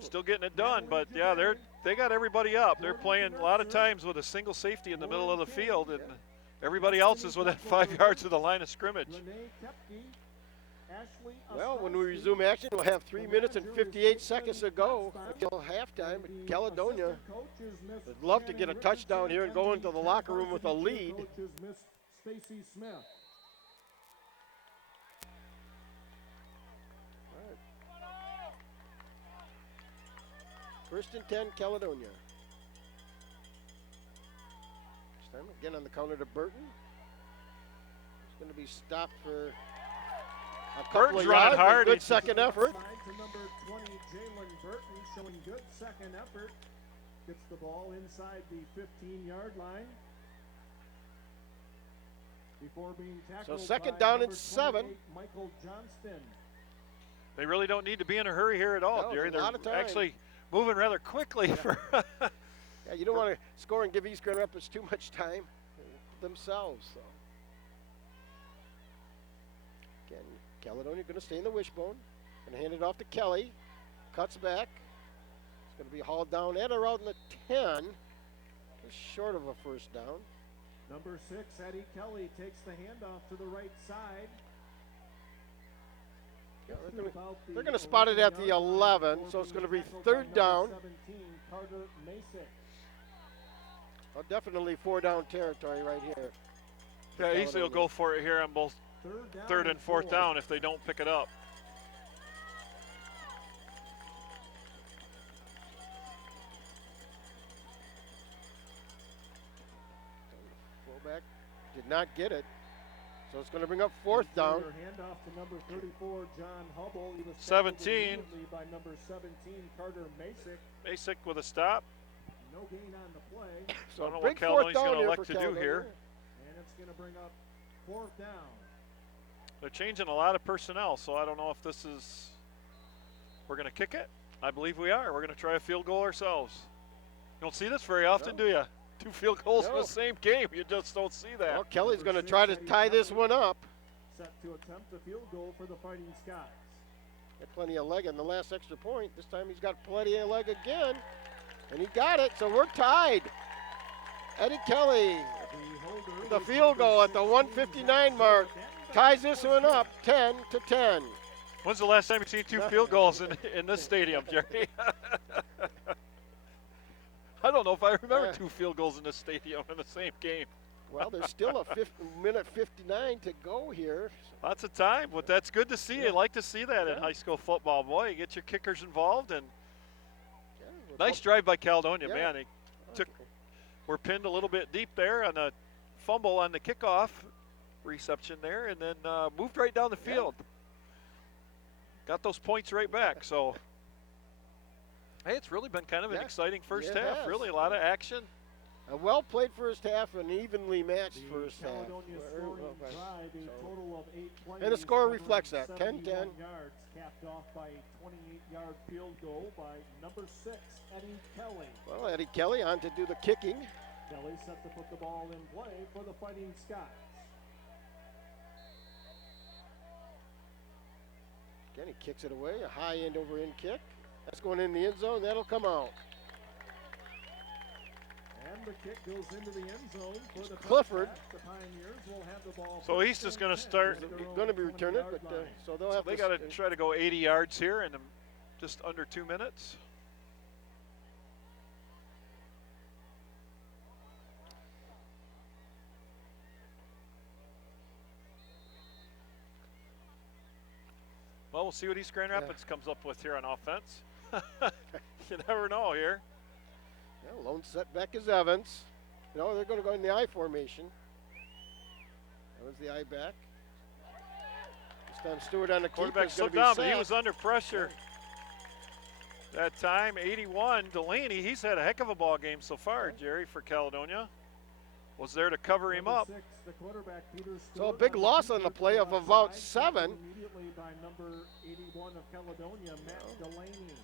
still getting it done. But yeah, they got everybody up. They're playing a lot of times with a single safety in the middle of the field, and everybody else is within 5 yards of the line of scrimmage. Well, when we resume action, we'll have 3 minutes and 58 seconds to go until halftime. Caledonia would love to get a touchdown here and go into the locker room with a lead. First and 10, Caledonia. This time again on the counter to Burton. It's going to be stopped for a couple of yards. Hard. Good second effort. To number 20, Jalen Burton, showing good second effort. Gets the ball inside the 15-yard line. Before being tackled So second by down number and 7. Michael Johnston. They really don't need to be in a hurry here at all, No, Jerry. a lot They're of time. actually moving rather quickly. Yeah, you don't want to score and give East Grand Rapids too much time themselves. So. Caledonia going to stay in the wishbone. Going to hand it off to Kelly. Cuts back. It's going to be hauled down at around the 10. Just short of a first down. Number 6, Eddie Kelly takes the handoff to the right side. Yeah, they're going to spot it at the 11, so it's going to be third down. 17, Carter Masick. Oh, definitely 4-down territory right here. Yeah, easily will go for it here on both third and fourth down if they don't pick it up. Fullback did not get it. So it's going to bring up fourth down. Handoff to number 34, John Hubble. He was 17. By number 17, Carter Masick. Masick with a stop. No gain on the play. So I don't know what Caledonia's going to elect to do here. And it's going to bring up fourth down. They're changing a lot of personnel, so I don't know if this is, we're going to kick it. I believe we are. We're going to try a field goal ourselves. You don't see this very often, do you? 2 field goals in the same game. You just don't see that. Well, Kelly's going to try to tie this one up. Set to attempt a field goal for the Fighting Scots. Had plenty of leg in the last extra point. This time he's got plenty of leg again. And he got it, so we're tied. Eddie Kelly, the field goal at the 1:59 mark, ties this one up 10-10. When's the last time you've seen 2 field goals in this stadium, Jerry? I don't know if I remember 2 field goals in this stadium in the same game. Well, there's still a minute 59 to go here. Lots of time, but that's good to see. I like to see that in high school football. Boy, you get your kickers involved, and nice drive by Caledonia, man. They were pinned a little bit deep there on a fumble on the kickoff reception there, and then moved right down the field. Got those points right back, so hey, it's really been kind of an exciting first half. Really, a lot of action. A well-played first half, an evenly matched first half. And the score reflects that, 10-10. Yards, capped off by a 28-yard field goal by number 6, Eddie Kelly. Well, Eddie Kelly on to do the kicking. Kelly set to put the ball in play for the Fighting Scots. Again, he kicks it away, a high end over end kick. That's going in the end zone, that'll come out. And the kick goes into the end zone for the Clifford. The Pioneers will have the ball. So East is going to start. Going to be returning, but so they'll have they got to try to go 80 yards here in just under 2 minutes. Well, we'll see what East Grand Rapids comes up with here on offense. You never know here. Yeah, lone setback is Evans. No, they're going to go in the I formation. That was the I back. This time Stewart on the quarterback slipped down, but he was under pressure. That time, 81, Delaney, he's had a heck of a ball game so far, Jerry, for Caledonia. Was there to cover him up. So a big loss on the play of about 7. Immediately by number 81 of Caledonia, Matt Delaney.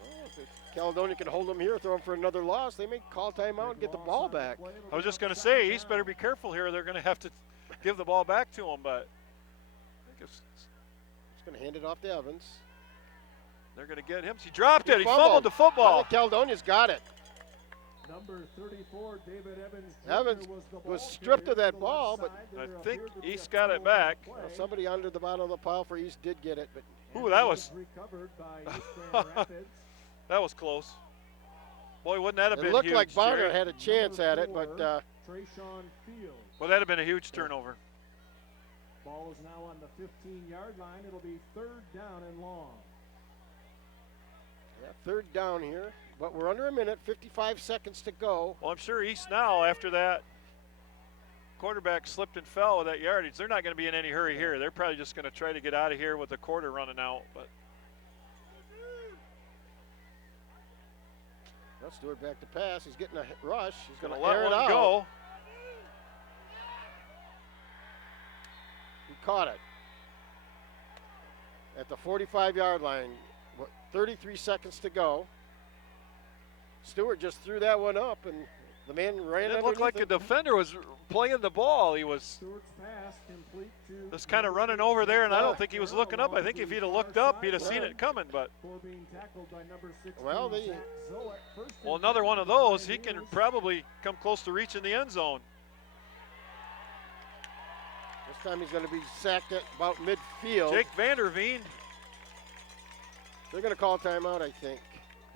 Well, if Caledonia can hold them here, throw them for another loss, they may call timeout and get the ball back. I was just going to say, East better be careful here. They're going to have to give the ball back to him, but I think it's going to hand it off to Evans. They're going to get him. He dropped it. He fumbled the football. Caledonia's got it. Number 34, David Evans. Evans was stripped of that ball, but I think East got it back. Well, somebody under the bottom of the pile for East did get it, but ooh, that was recovered by East Grand Rapids. That was close. Boy, wouldn't that have been huge? It looked like Bonner Jerry had a chance at it, but Trayshawn Fields. Well, that'd have been a huge turnover. Ball is now on the 15-yard line. It'll be third down and long. Yeah, third down here, but we're under a minute, 55 seconds to go. Well, I'm sure East now, after that quarterback slipped and fell with that yardage, they're not going to be in any hurry here. They're probably just going to try to get out of here with the quarter running out. But well, Stewart back to pass. He's getting a rush. He's going to let air it one out. go. He caught it at the 45-yard line. 33 seconds to go. Stewart just threw that one up, and The man ran. It didn't look like a defender was playing the ball. He was just kind of running over there, and I don't think he was looking up. I think if he'd have looked up, he'd have seen it coming. But well, another one of those, he can probably come close to reaching the end zone. This time he's going to be sacked at about midfield. Jake Vanderveen. They're going to call timeout, I think.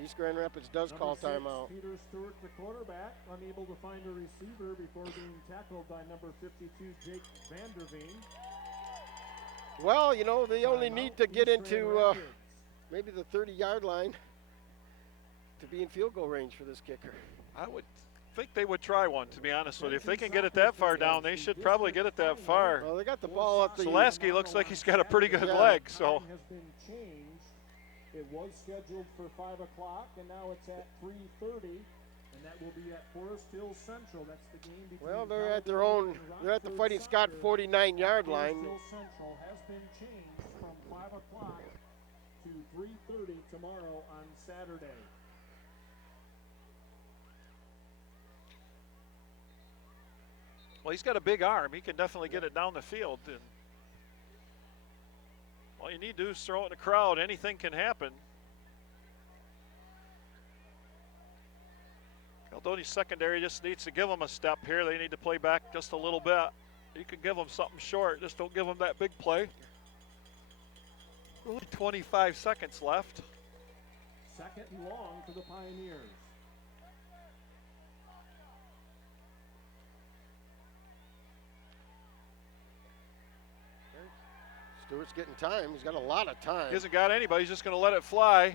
East Grand Rapids does call timeout. Peter Stewart, the quarterback, unable to find a receiver before being tackled by number 52, Jake Vanderveen. Well, you know, they only need to get into maybe the 30-yard line to be in field goal range for this kicker. I would think they would try one, to be honest with you. If they can get it that far down, they should probably get it that far. Well, they got the ball up the. Selaski looks like he's got a pretty good leg, so. Has been changed. It was scheduled for 5 o'clock, and now it's at 3:30, and that will be at Forest Hill Central. That's the game between. Well, they're at their own. They're at the Fighting Scott 49-yard line. Forest Hill Central has been changed from 5 o'clock to 3:30 tomorrow on Saturday. Well, he's got a big arm. He can definitely get it down the field. And all you need to do is throw it in the crowd. Anything can happen. Caledonia's secondary just needs to give them a step here. They need to play back just a little bit. You can give them something short. Just don't give them that big play. Only 25 seconds left. Second and long for the Pioneers. Stewart's getting time. He's got a lot of time. He hasn't got anybody. He's just going to let it fly.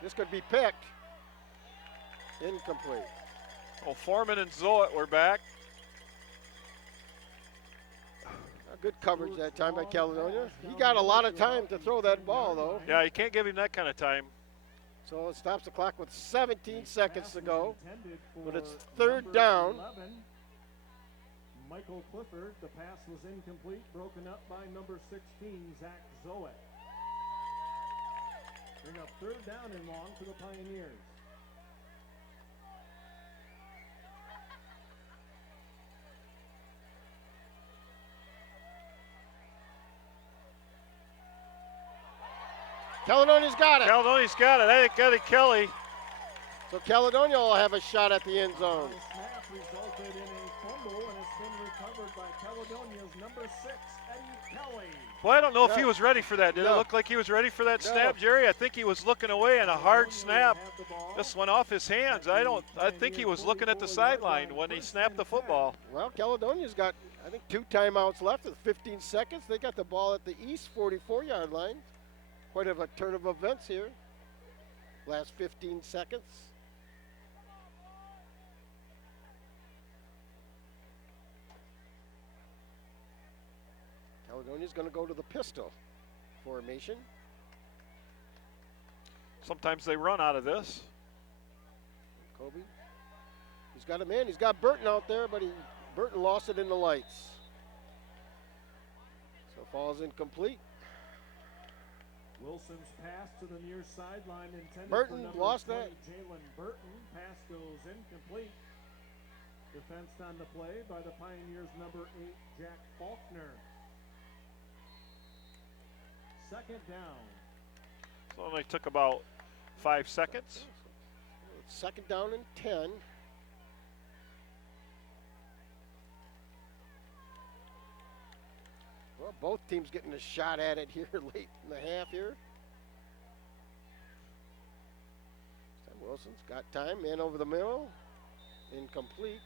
This could be picked. Incomplete. Well, Foreman and Zoet were back. Good coverage that time by Caledonia. He got a lot of time to throw that ball, though. Yeah, you can't give him that kind of time. So it stops the clock with 17 seconds to go. But it's third down. Michael Clifford, the pass was incomplete, broken up by number 16, Zach Zoet. Bring up third down and long for the Pioneers. Caledonia's got it. Caledonia's got it. I think Eddie Kelly. So Caledonia will have a shot at the end zone. The snap resulted in a fumble, and it's been recovered by Caledonia's number 6, Eddie Kelly. Well, I don't know if he was ready for that. Did it No. look like he was ready for that snap, Jerry? I think he was looking away, and a hard snap just went off his hands. I think he was looking at the sideline when he snapped the football. Well, Caledonia's got, I think, 2 timeouts left with 15 seconds. They got the ball at the east 44-yard line. Quite a turn of events here. Last 15 seconds. Caledonia's going to go to the pistol formation. Sometimes they run out of this. Kobe. He's got a man. He's got Burton out there, but Burton lost it in the lights. So falls incomplete. Wilson's pass to the near sideline intended Burton for number lost 20, that. Jalen Burton. Pass goes incomplete. Defense on the play by the Pioneers' number 8, Jack Faulkner. Second down. So it only took about 5 seconds. Second down and 10. Well, both teams getting a shot at it here late in the half here. Sam Wilson's got time. Man over the middle. Incomplete.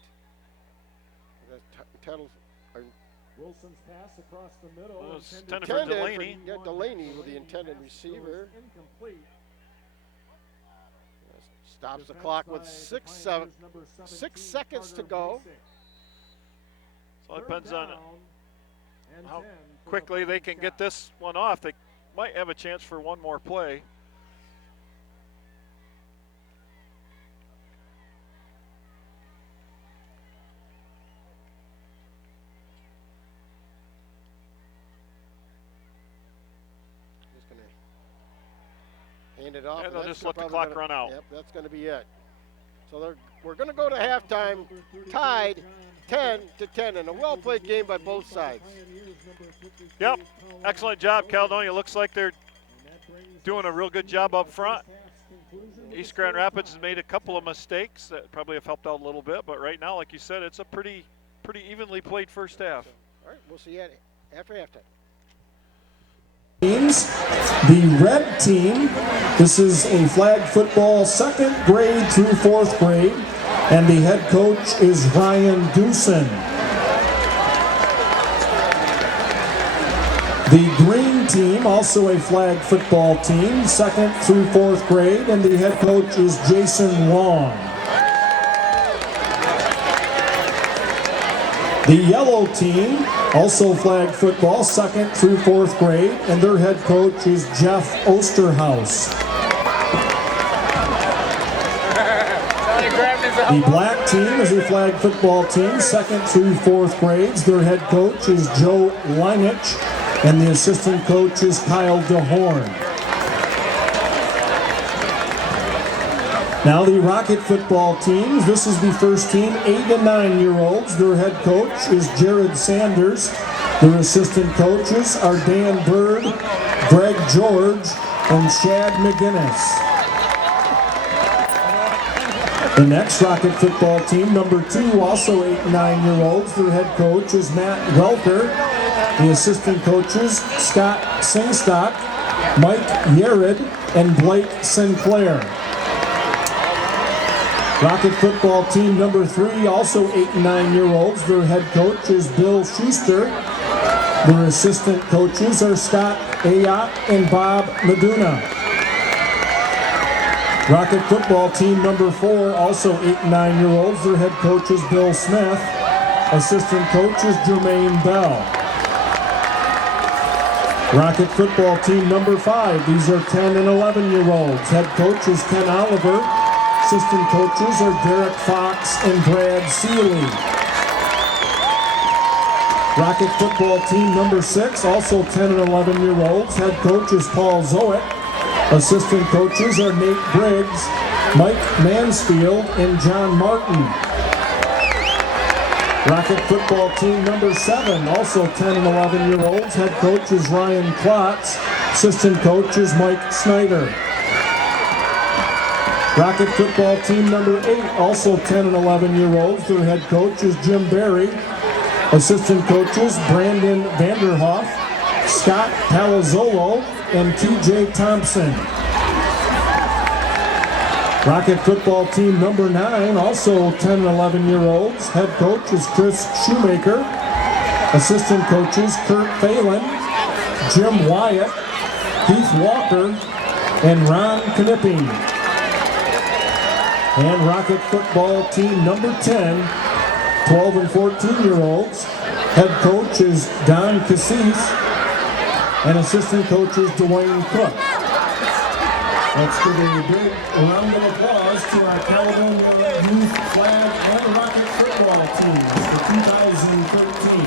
Wilson's pass across the middle. Well, it's intended intended for Delaney. Yeah, Delaney with the intended receiver. Incomplete. Stops the clock with 6 seconds to go. So it depends on how quickly they can get this one off. They might have a chance for one more play. Just going to hand it off. And they'll that's just let the probably clock run out. Yep, that's going to be it. So they're we're going to go to halftime tied 10-10, and a well-played game by both sides. Yep, excellent job, Caledonia. Looks like they're doing a real good job up front. East Grand Rapids has made a couple of mistakes that probably have helped out a little bit, but right now, like you said, it's a pretty evenly played first half. All right, we'll see you after halftime. The red team, this is a flag football 2nd grade through 4th grade, and the head coach is Ryan Doosan. The green team, also a flag football team, 2nd through 4th grade, and the head coach is Jason Long. The yellow team, also flag football, 2nd through 4th grade, and their head coach is Jeff Osterhaus. The black team is a flag football team, 2nd through 4th grades. Their head coach is Joe Leinich, and the assistant coach is Kyle DeHorn. Now the Rocket football teams, this is the first team, 8 and 9-year-olds. Their head coach is Jared Sanders. Their assistant coaches are Dan Bird, Greg George, and Shad McGinnis. The next Rocket football team, number 2, also 8 and 9-year-olds. Their head coach is Matt Welker. The assistant coaches, Scott Singstock, Mike Yared, and Blake Sinclair. Rocket football team number 3, also 8 and 9-year-olds. Their head coach is Bill Schuster. Their assistant coaches are Scott Ayotte and Bob Meduna. Rocket football team number 4, also 8 and 9-year-olds. Their head coach is Bill Smith. Assistant coach is Jermaine Bell. Rocket football team number 5, these are 10 and 11-year-olds. Head coach is Ken Oliver. Assistant coaches are Derek Fox and Brad Seeley. Rocket football team number 6, also 10 and 11-year-olds. Head coach is Paul Zoet. Assistant coaches are Nate Briggs, Mike Mansfield, and John Martin. Rocket football team number 7, also 10 and 11-year-olds. Head coach is Ryan Klotz. Assistant coach is Mike Snyder. Rocket football team number 8, also 10 and 11-year-olds. Their head coach is Jim Berry. Assistant coaches Brandon Vanderhoff, Scott Palazzolo, and TJ Thompson. Rocket football team number 9, also 10 and 11-year-olds. Head coach is Chris Shoemaker. Assistant coaches Kurt Phelan, Jim Wyatt, Keith Walker, and Ron Knipping. And Rocket football team number 10, 12 and 14-year-olds. Head coach is Don Cassis, and assistant coach is Dwayne Cook. Let's give a big round of applause to our Caledonia Youth Flag and Rocket football teams for 2013.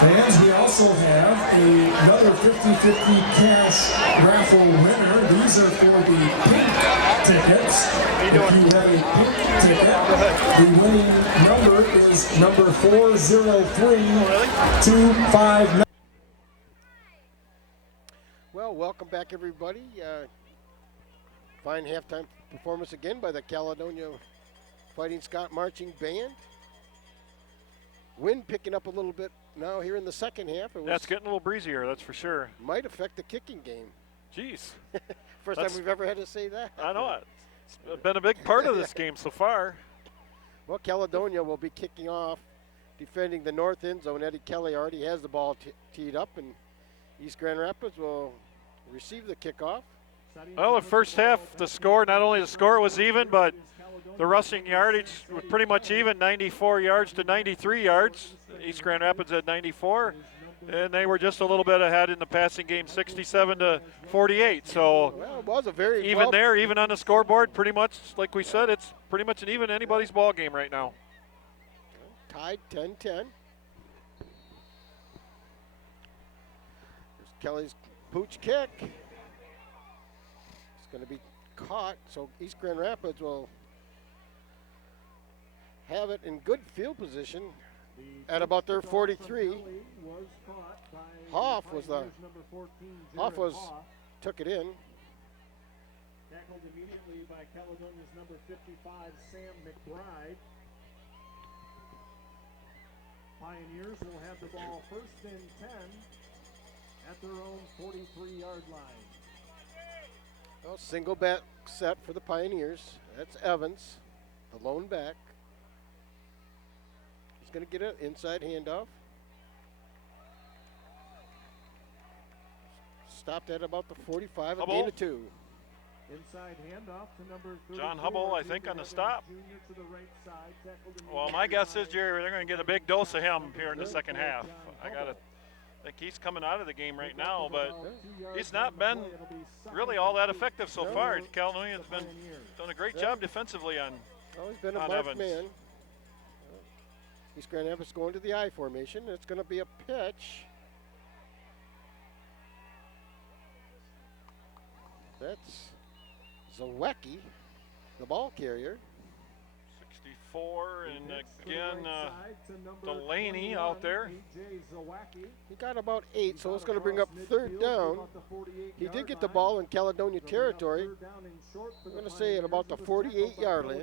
Fans, we also have another 50-50 cash raffle winner. These are for the pink tickets. If you have a pink ticket, the winning number is number 403259. Well, welcome back, everybody. Fine halftime performance again by the Caledonia Fighting Scott Marching Band. Wind picking up a little bit now here in the second half. It's getting a little breezier, that's for sure. Might affect the kicking game. Jeez. First time we've ever had to say that. I know it. It's been a big part of this game so far. Well, Caledonia will be kicking off, defending the north end zone. Eddie Kelly already has the ball teed up, and East Grand Rapids will receive the kickoff. Well, the first half, the score, not only the score was even, but the rushing yardage was pretty much even, 94 yards to 93 yards. East Grand Rapids at 94, and they were just a little bit ahead in the passing game, 67 to 48. So well, it was a very even there, even on the scoreboard, pretty much like we said, it's pretty much an even anybody's ball game right now. Tied 10-10. Kelly's pooch kick. It's going to be caught, so East Grand Rapids will have it in good field position at about their 43. Hoff took it in. Tackled immediately by Caledonia's number 55, Sam McBride. Pioneers will have the ball first and 10 at their own 43-yard line. Well, single back set for the Pioneers. That's Evans, the lone back. He's going to get an inside handoff. Stopped at about the 45, a gain of 2. Inside handoff to number 34, John Hubble, I think, on the stop. To the right side, Well, my guess is, Jerry, they're going to get a big dose of him here in the second half. I think he's coming out of the game right now, but he's not been really all that effective so far. Caledonia's been done a great job defensively on He's been a marked man. East Grand Rapids going to the I formation. It's going to be a pitch. That's Zawecki, the ball carrier. 64, and again, Delaney out there. He got about 8, so it's going to bring up third down. He did get the ball in Caledonia territory. I'm going to say at about the 48-yard line.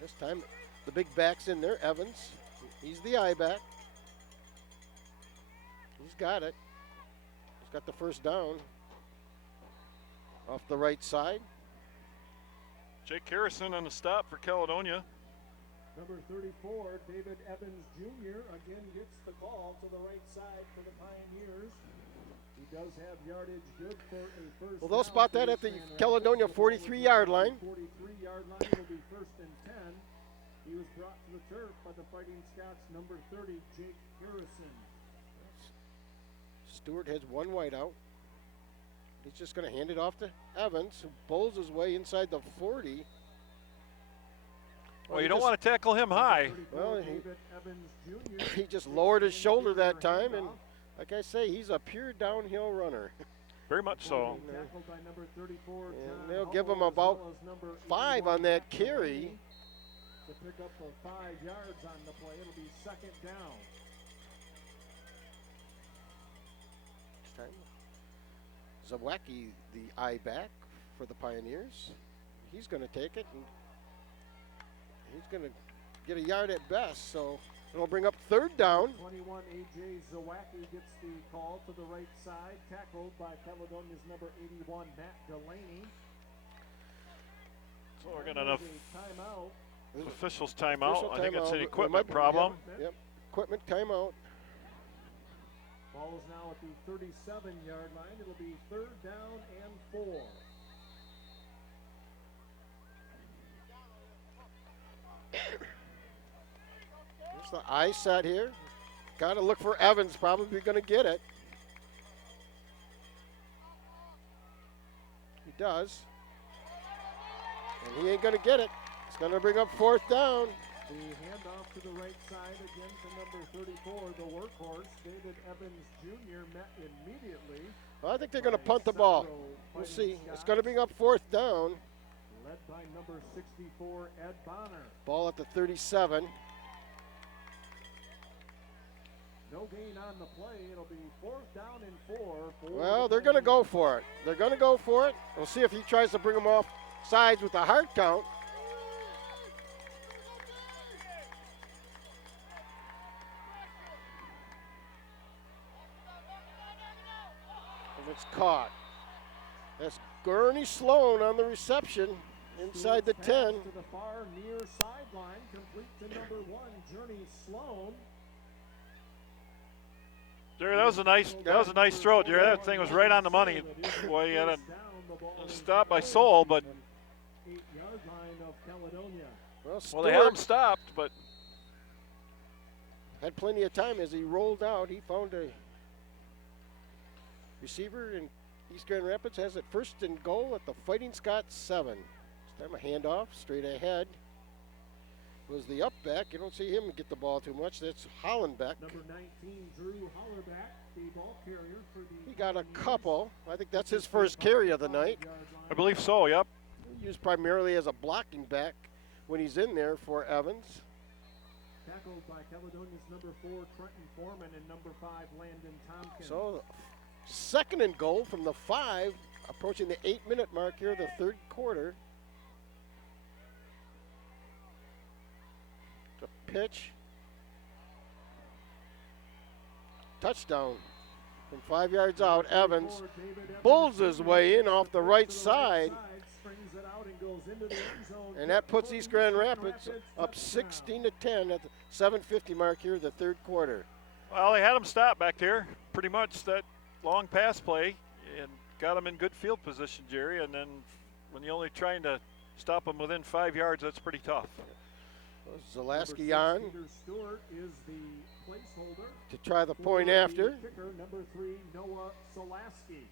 This time, the big back's in there, Evans. He's the I back. He's got it. He's got the first down. Off the right side. Jake Harrison on the stop for Caledonia. Number 34, David Evans Jr. again gets the call to the right side for the Pioneers. He does have yardage good for a first. Well, they'll spot that at the Caledonia 43-yard line. 43-yard line will be first and 10. He was brought to the turf by the Fighting Scots, number 30, Jake Harrison. Stewart has one white out. He's just going to hand it off to Evans, who bowls his way inside the 40. Well, you don't want to tackle him high. Well, he just lowered his shoulder that time, and like I say, he's a pure downhill runner. Very much so. And they'll give him about 5 on that carry. To pick up the 5 yards on the play, it'll be second down. Zawecki, the I back for the Pioneers. He's going to take it, and he's going to get a yard at best, so it'll bring up third down. 21, A.J. Zawecki gets the call to the right side, tackled by Caledonia's number 81, Matt Delaney. So we're going to timeout. Officials timeout. I think it's an It equipment might be- problem. Yep. Equipment timeout. Ball is now at the 37-yard line. It'll be third down and 4. There's the I set here. Got to look for Evans. Probably going to get it. He does. And he ain't going to get it. It's going to bring up fourth down. The handoff to the right side again to number 34, the workhorse, David Evans Jr. met immediately. Well, I think they're going to punt the ball. We'll see. It's going to bring up fourth down. Led by number 64, Ed Bonner. Ball at the 37. No gain on the play. It'll be fourth down and 4. Well, they're going to go for it. They're going to go for it. We'll see if he tries to bring them off sides with a hard count. It's caught. That's Gurney Sloan on the reception inside the 10. To the far near sideline, complete to number 1, Journey Sloan. Jerry, that was a nice throw, Jerry. That thing was right on the money. Boy, he had a stop by Sol, but 8-yard line of Caledonia. Well, they had him stopped, but had plenty of time as he rolled out. He found a receiver, and East Grand Rapids has it first and goal at the Fighting Scots 7. This time a handoff, straight ahead. Was the up back. You don't see him get the ball too much. That's Hollenbeck. Number 19, Drew Hollerback, the ball carrier for the He got a couple. I think that's his first carry of the night. I believe so, yep. Used primarily as a blocking back when he's in there for Evans. Tackled by Caledonia's number 4, Trenton Foreman, and number 5, Landon Tompkins. So, second and goal from the 5, approaching the 8-minute mark here of the third quarter. The pitch. Touchdown from 5 yards out. Evans bulls his way in off the right side. And that puts East Grand Rapids up 16-10 at the 7:50 mark here, the third quarter. Well, they had him stop back there, pretty much that long pass play, and got him in good field position, Jerry. And then when you're only trying to stop him within 5 yards, that's pretty tough. Zalaski on Stewart is the placeholder to try the point after. Kicker, number 3, Noah Zalaski.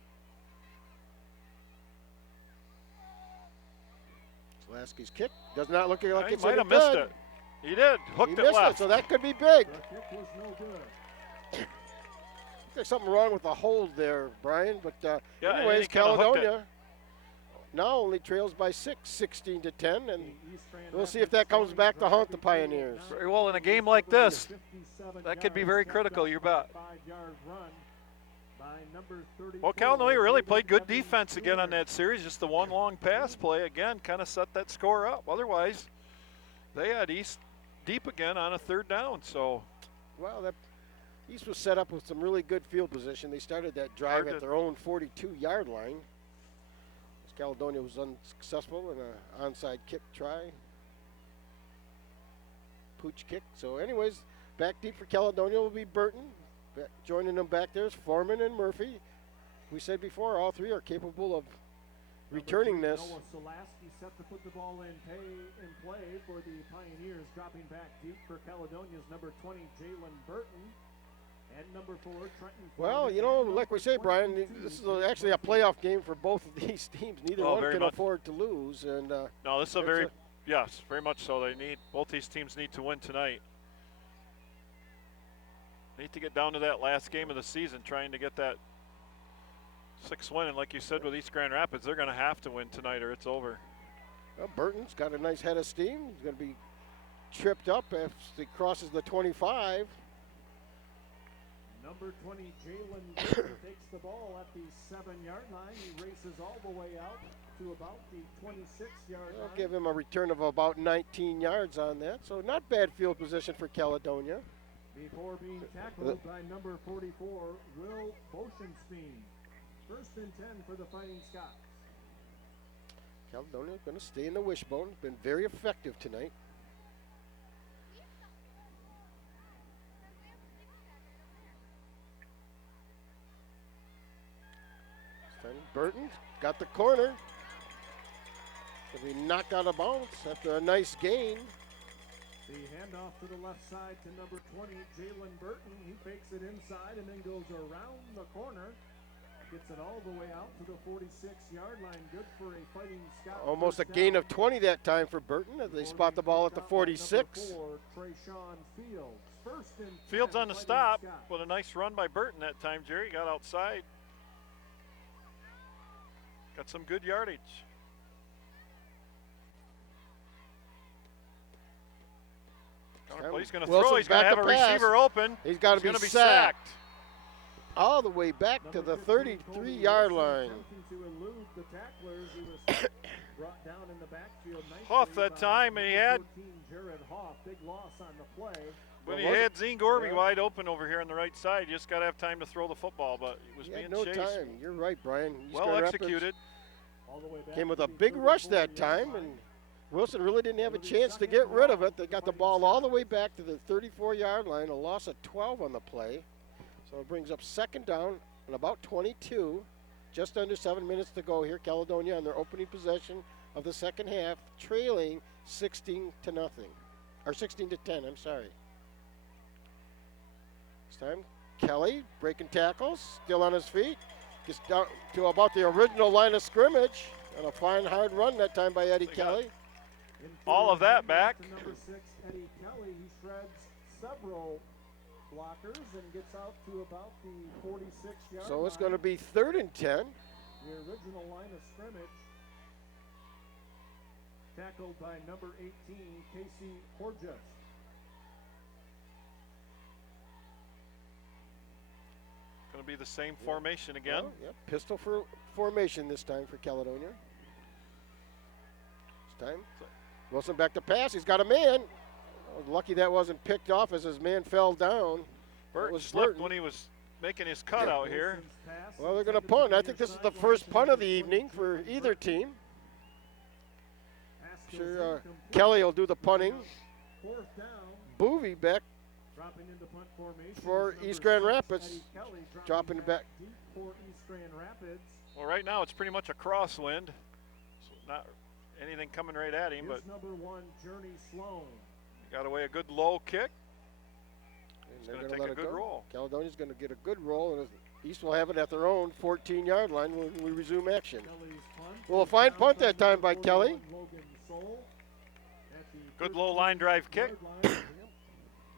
Zalaski's kick does not look like He it's might any have missed good. it. He did. Hooked He it missed left. it, so that could be big. The kick was no good. There's something wrong with the hold there, Brian. But Yeah, and anyways, he kinda hooked it. Caledonia now only trails by 6, 16-10, and East Grand we'll see Rapids if that comes starting back to drive haunt the began Pioneers. now. Very well in a game like this. 57 That could be yards, very kept critical, up you by a bet. 5-yard run by number 34. Well, Caledonia really played good David defense again on that series. Just the one long pass play, again, kind of set that score up. Otherwise, they had East deep again on a third down. So, Well, that East was set up with some really good field position. They started that drive Hard at to- their own 42-yard line. As Caledonia was unsuccessful in an onside kick try. Pooch kick. So anyways, back deep for Caledonia will be Burton. Joining them back there is Foreman and Murphy. We said before, all three are capable of returning this. Noah Zalaski set to put the ball in play for the Pioneers, dropping back deep for Caledonia's number 20, Jalen Burton, and number 4, Trenton. Well, Foreman, you know, and like we number say, Brian, 22, this is actually a playoff game for both of these teams. Neither Oh, one very can much. afford to lose. And no, this is a It's very, a- yes, very much so. They need, both these teams need to win tonight. Need to get down to that last game of the season, trying to get that 6th win. And like you said with East Grand Rapids, they're going to have to win tonight or it's over. well, Burton's got a nice head of steam. He's going to be tripped up as he crosses the 25. Number 20, Jalen Burton takes the ball at the 7-yard line. He races all the way out to about the 26-yard I'll line. give him a return of about 19 yards on that. So not bad field position for Caledonia. Before being tackled by number 44, Will Boshenstein. 1st and 10 for the Fighting Scots. Caledonia going to stay in the wishbone. Been very effective tonight. This time Burton got the corner. He'll be knocked out of bounds after a nice gain. The handoff to the left side to number 20, Jalen Burton. He fakes it inside and then goes around the corner. Gets it all the way out to the 46-yard line. Good for a Fighting Scout. Almost a first gain down. of 20 that time for Burton as they spot the ball at the 46. Number 4, Trayshawn Fields. 1st and 10, Fields on the Fighting stop Scots. with a nice run by Burton that time, Jerry. Got outside. Got some good yardage. He's going to Wilson's throw. He's going to back have to a pass. receiver open. He's got to He's going be to be sacked. sacked. All the way back to the Number 15, Colby 33-yard Wilson line. attempting to elude the tacklers. He was brought down in the backfield nicely Hoff that by time, and he number had- 14, Jared Hoff. Big loss on the play. When Well, he was had Zine Gorby Yeah. wide open over here on the right side, you just got to have time to throw the football, but he was He being had no chased. time. You're right, Brian. East Well Grand Rapids executed. All the way back came with to a the big rush 34 that time, yard and line. Wilson really didn't have a chance to get rid of it. They got the ball all the way back to the 34-yard line, a loss of 12 on the play. So it brings up 2nd down and about 22. Just under 7 minutes to go here. Caledonia on their opening possession of the second half, trailing 16-0. Or 16-10, I'm sorry. This time, Kelly breaking tackles, still on his feet. Gets down to about the original line of scrimmage. And a fine, hard run that time by Eddie Kelly. All of that back. Number 6, Eddie Kelly, he shreds several blockers and gets out to about the 46-yard So it's going to be 3rd and 10. The original line of scrimmage. Tackled by number 18, Casey Horges. Going to be the same formation again. Well, yep, pistol formation this time for Caledonia. This time, Wilson back to pass. He's got a man. Oh, lucky that wasn't picked off as his man fell down. Burton slipped when he was making his cut out here. Well, they're going to punt. I think this is the first punt of the evening for either team. I'm sure Kelly will do the punting. Boovie back for East Grand Rapids, dropping it back. Well, right now it's pretty much a crosswind, so not anything coming right at him, but number 1, Journey Sloan. Got away a good low kick. And It's going to take a good roll. Caledonia's going to get a good roll, and East will have it at their own 14-yard line when we resume action. Well, a fine punt that time by Kelly. Good low line drive kick.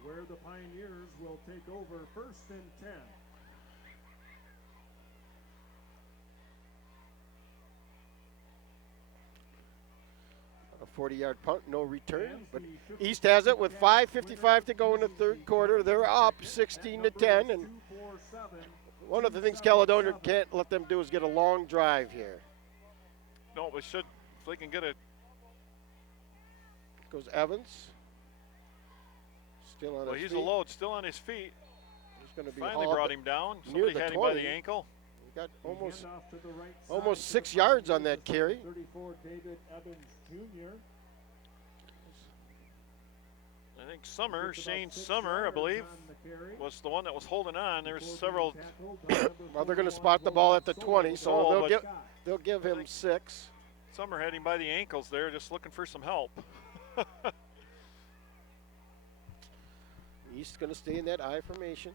Where the Pioneers will take over 1st and 10. A 40-yard punt, no return. But East has it with 5:55 to go in the 3rd quarter. They're up 16-10, and one of the things Caledonia can't let them do is get a long drive here. No, we should, if they can get it. Goes Evans. Still on Well, his he's feet. a load, still on his feet. He's going to be Finally hauled brought him down. near Somebody the had him by 20. the ankle. He got almost 6 yards on that carry. 34, David Evans Jr. I think Summer, Shane Summer, I believe, was the one that was holding on. There's several. Well, they're going to spot the ball at the 20, so Oh, they'll give him 6. Summer had him by the ankles there, just looking for some help. East going to stay in that I formation.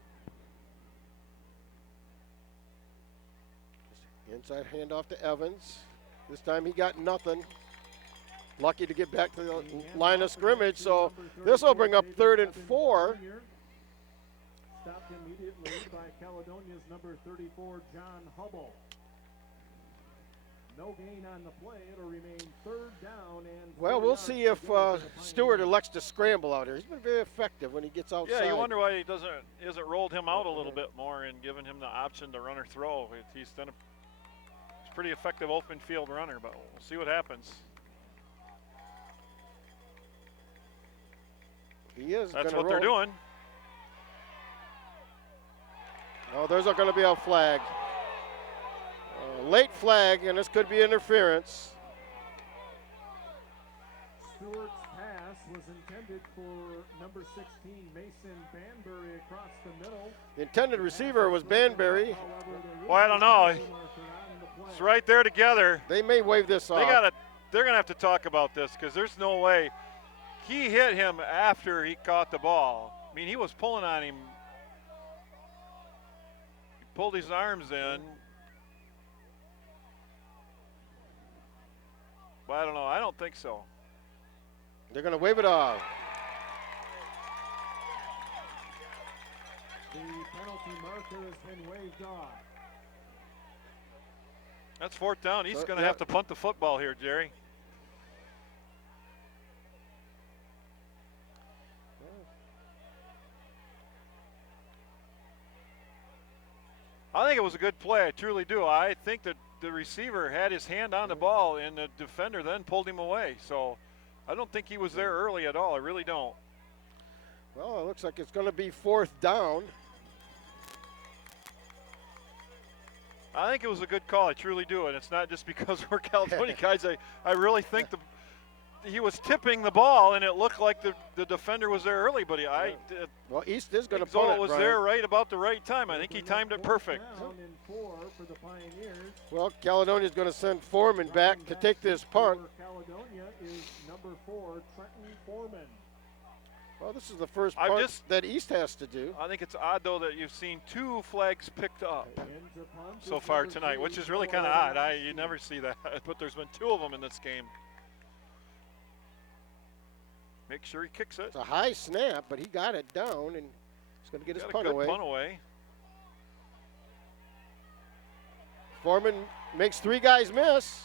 Inside handoff to Evans. This time he got nothing. Lucky to get back to the line of scrimmage, so this will bring up 3rd and 4. Stopped immediately by Caledonia's number 34, John Hubble. No gain on the play. It'll remain 3rd down and. Well, we'll see if Stewart elects to scramble out here. He's been very effective when he gets outside. Yeah, you wonder why he hasn't rolled him out a little bit more and given him the option to run or throw. He's done a pretty effective open field runner, but we'll see what happens. He is. That's what they're doing. Oh, there's going to be a flag. Late flag, and this could be interference. Stewart's pass was intended for number 16, Mason Banbury, across the middle. The intended receiver was Banbury. Well, I don't know. It's right there together. They may waive this off. They're going to have to talk about this because there's no way. He hit him after he caught the ball. I mean, he was pulling on him. He pulled his arms in. But I don't know. I don't think so. They're going to wave it off. The penalty marker has been waved off. That's 4th down. He's going to have to punt the football here, Jerry. I think it was a good play. I truly do. I think that the receiver had his hand on the ball, and the defender then pulled him away. So I don't think he was there early at all. I really don't. Well, it looks like it's going to be 4th down. I think it was a good call. I truly do. And it's not just because we're Caledonia guys. I really think he was tipping the ball, and it looked like the defender was there early. But well, East is going to pull it. Was there right about the right time. I think he timed it perfect. Well, Caledonia is going to send Foreman back to take this punt. Caledonia is number 4, Trenton Foreman. Well, this is the first punt that East has to do. I think it's odd, though, that you've seen 2 flags picked up so far tonight, which is really kind of odd. You never see that, but there's been 2 of them in this game. Make sure he kicks it. It's a high snap, but he got it down, and he's going to get his punt away. Punt away. Foreman makes 3 guys miss.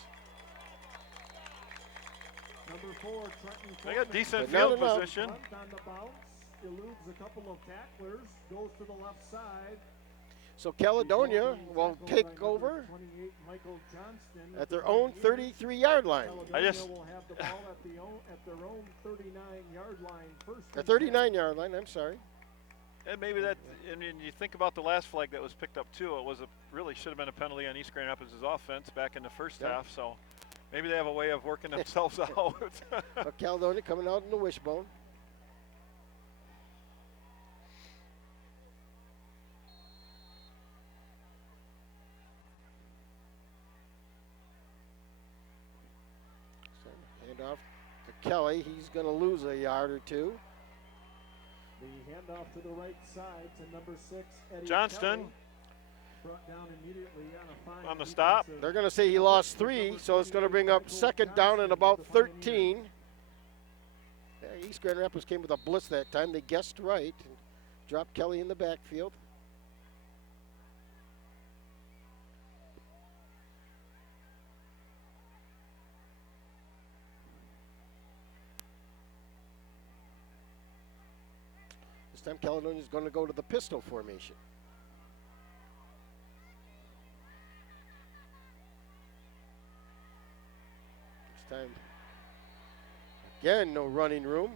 Number 4, Trenton they got decent but field position. on the bounce, eludes a couple of tacklers, goes to the left side. So Caledonia will take over at their own 33-yard line. Caledonia will have the ball at their own 39-yard line first. The 39-yard line, I'm sorry. And maybe that, and you think about the last flag that was picked up too, it was really should have been a penalty on East Grand Rapids' offense back in the first half, so maybe they have a way of working themselves out. Caledonia coming out in the wishbone. So, hand off to Kelly. He's going to lose a yard or 2. The handoff to the right side to number 6, Eddie Johnston. Kelly. Brought down immediately on the stop. They're going to say he lost 3, so it's going to bring up 2nd down and about 13. East Grand Rapids came with a blitz that time. They guessed right and dropped Kelly in the backfield. This time Caledonia is going to go to the pistol formation. This time, again, no running room.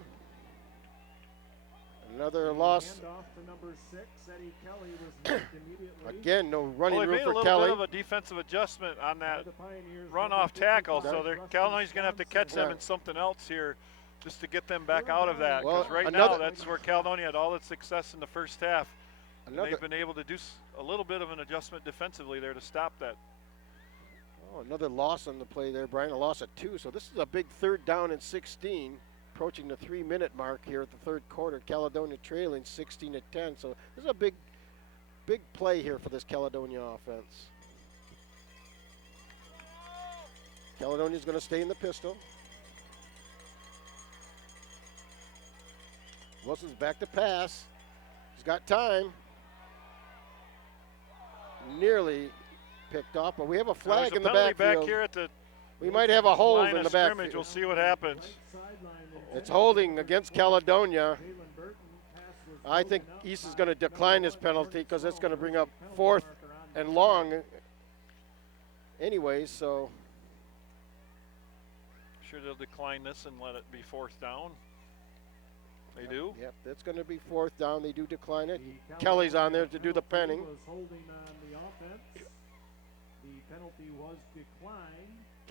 Another loss. Handoff to number 6, Eddie Kelly was moved immediately. Again, no running room for Kelly. They made a little bit of a defensive adjustment on that run-off tackle, so Caledonia's going to have to catch them in something else here just to get them back out of that. Because now that's where Caledonia had all its success in the first half. And they've been able to do a little bit of an adjustment defensively there to stop that. Oh, another loss on the play there, Brian. A loss at 2. So this is a big 3rd down and 16. Approaching the 3-minute mark here at the 3rd quarter. Caledonia trailing 16-10. So this is a big play here for this Caledonia offense. Caledonia's going to stay in the pistol. Wilson's back to pass. He's got time. Nearly picked off, but we have a flag in the backfield. Back here at the we might have a hold in the backfield. We'll see what happens. It's holding against Caledonia. I think East is going to decline this penalty because it's going to bring up 4th and long anyways, so. Sure they'll decline this and let it be 4th down. They do? Yep, that's going to be 4th down. They do decline it. Kelly's on there to do the penning. The penalty was declined.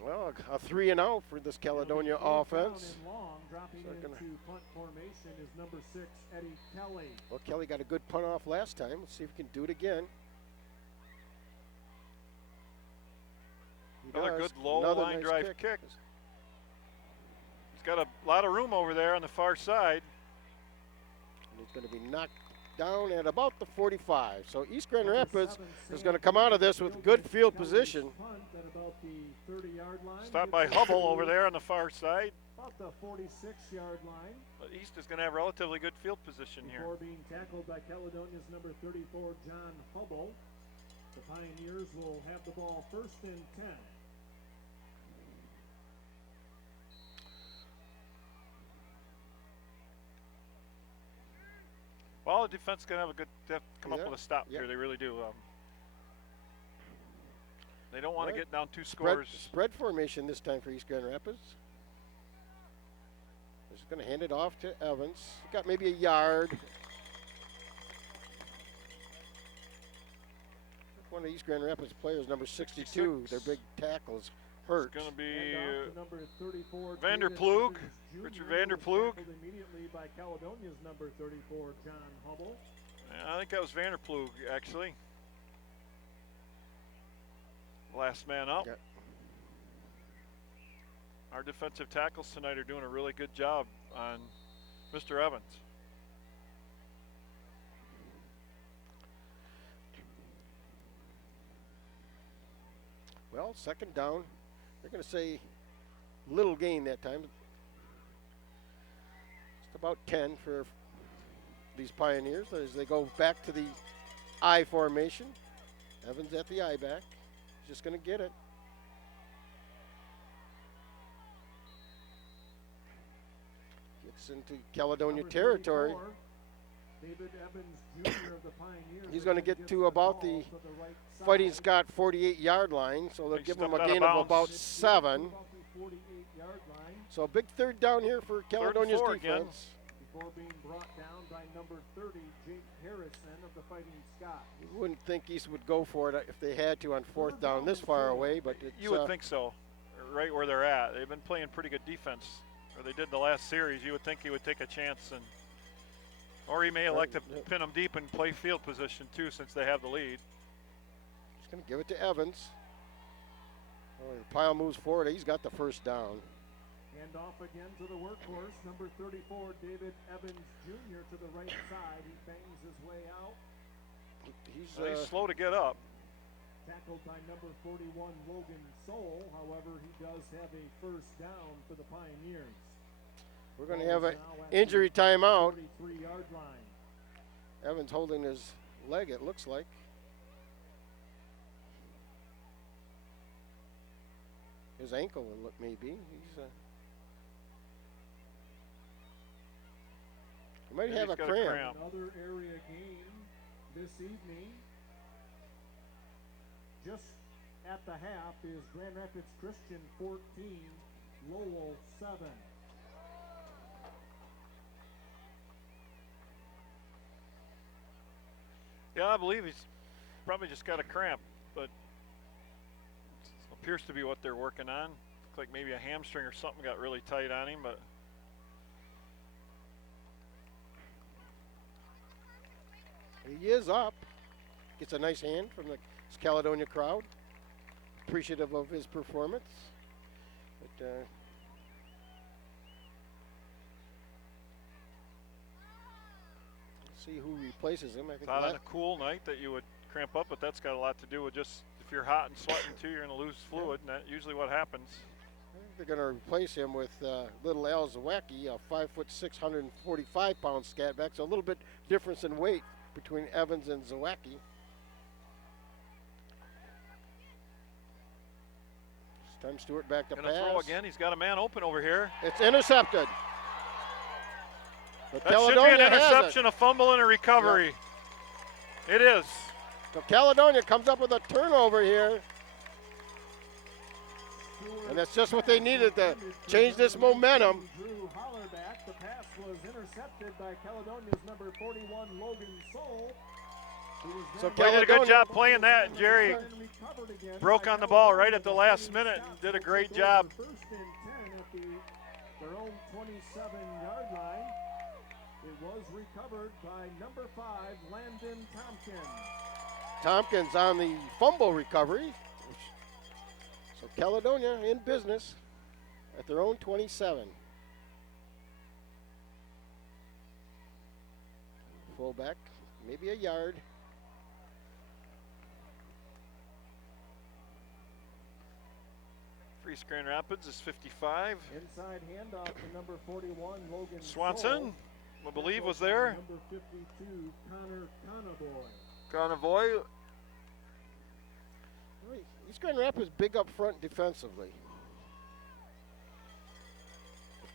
Well, a 3 and out for this Caledonia offense. Dropping into punt formation is number 6, Eddie Kelly. Well, Kelly got a good punt off last time. Let's see if he can do it again. Another good low line drive kick. He's got a lot of room over there on the far side. And he's going to be knocked down at about the 45. So East Grand Rapids is going to come out of this with good field position. Stopped by Hubble over there on the far side. About the 46-yard line. But East is going to have relatively good field position here. Before being tackled by Caledonia's number 34, John Hubble. The Pioneers will have the ball 1st and 10. Well, the defense is going to have they have to come up with a stop here. They really do. They don't want to get down 2 scores. Spread formation this time for East Grand Rapids. Just going to hand it off to Evans. Got maybe a yard. One of East Grand Rapids players, number 62, their big tackle is hurt. It's going to be Vanderploeg, Richard Vanderploeg. Immediately by Caledonia's number 34, John Hubble. Yeah, I think that was Vanderploeg, actually. Last man up. Yep. Our defensive tackles tonight are doing a really good job on Mr. Evans. Well, second down. They're going to say little gain that time. Just about 10 for these Pioneers as they go back to the I formation. Evans at the I back. He's just going to get it. Gets into Caledonia territory. David Evans, Jr. of the Pioneers. He's going to get to about the Fighting Scott 48-yard line, so they'll give him a gain of about 7. So a big third down here for Caledonia's defense. Again. Before being brought down by number 30, Jake Harrison of the Fighting Scott. You wouldn't think East would go for it if they had to on fourth down this far away, but it's, you would think so, right where they're at. They've been playing pretty good defense, or they did the last series. You would think he would take a chance, or he may elect to pin them deep and play field position too, since they have the lead. Just going to give it to Evans. Oh, the pile moves forward. He's got the first down. And off again to the workhorse, number 34, David Evans Jr. to the right side. He bangs his way out. He's slow to get up. Tackled by number 41, Logan Soul. However, he does have a first down for the Pioneers. We're going to have an injury timeout. 43-yard line. Evans holding his leg, it looks like. His ankle, maybe. He might have a cramp. Another area game this evening. Just at the half is Grand Rapids Christian 14, Lowell 7. Yeah, I believe he's probably just got a cramp, but it appears to be what they're working on. Looks like maybe a hamstring or something got really tight on him, but he is up. Gets a nice hand from the Caledonia crowd. Appreciative of his performance. But see who replaces him. I think not on a cool night that you would cramp up, but that's got a lot to do with just if you're hot and sweating too, you're going to lose fluid, and that's usually what happens. I think they're going to replace him with little Al Zawacki, a 5'6", 145-pound scatback. So a little bit difference in weight between Evans and Zawacki. Time Stewart back to pass. Gonna throw again. He's got a man open over here. It's intercepted. But That should be an interception, a fumble, and a recovery. Yeah. It is. So Caledonia comes up with a turnover here. And that's just what they needed to change this momentum. Drew Hollerback. The pass was intercepted by Caledonia's number 41, Logan Soul. So they did a good job playing that, and Jerry broke on the ball right at the last minute and did a great job. First and 10 at their own 27-yard line. It was recovered by number 5, Landon Tompkins. Tompkins on the fumble recovery. So Caledonia in business at their own 27. Fullback, maybe a yard. East Grand Rapids is 55. Inside handoff to number 41, Logan Swanson, I believe, was there. Number 52, Connor Conavoy. East Grand Rapids big up front defensively.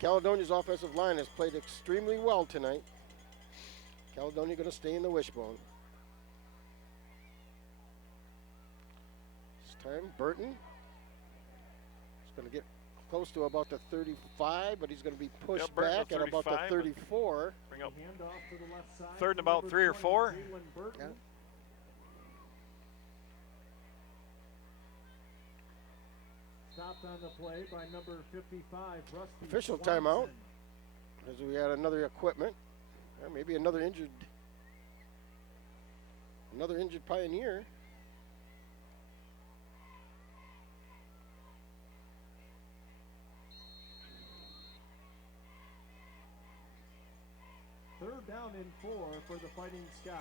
Caledonia's offensive line has played extremely well tonight. Caledonia going to stay in the wishbone. This time, Burton. Going to get close to about the 35, but he's going to be pushed back at about the 34. Bring up third and about 3 or 4. Yeah. Stopped on the play by number 55, Rusty Official Swanson. timeout, as we had another equipment, or maybe another injured Pioneer. Third down and 4 for the Fighting Scots.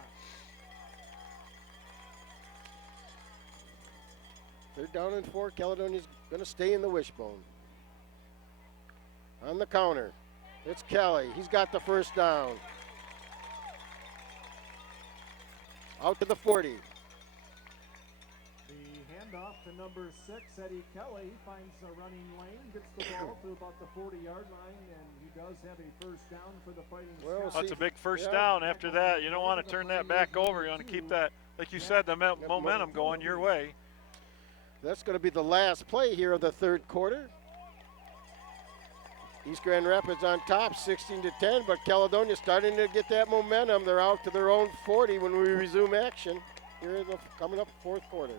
Third down and 4. Caledonia's going to stay in the wishbone. On the counter, it's Kelly. He's got the first down. Out to the 40. The handoff to number 6, Eddie Kelly, finds a running lane, gets the ball to about the 40-yard line, and he does have a first down for the Fighting Scots. That's a big first down. After that, you don't want to turn that back over. You want to keep that, like you said, the momentum going your way. That's going to be the last play here of the third quarter. East Grand Rapids on top, 16-10, but Caledonia starting to get that momentum. They're out to their own 40 when we resume action here in the coming up fourth quarter.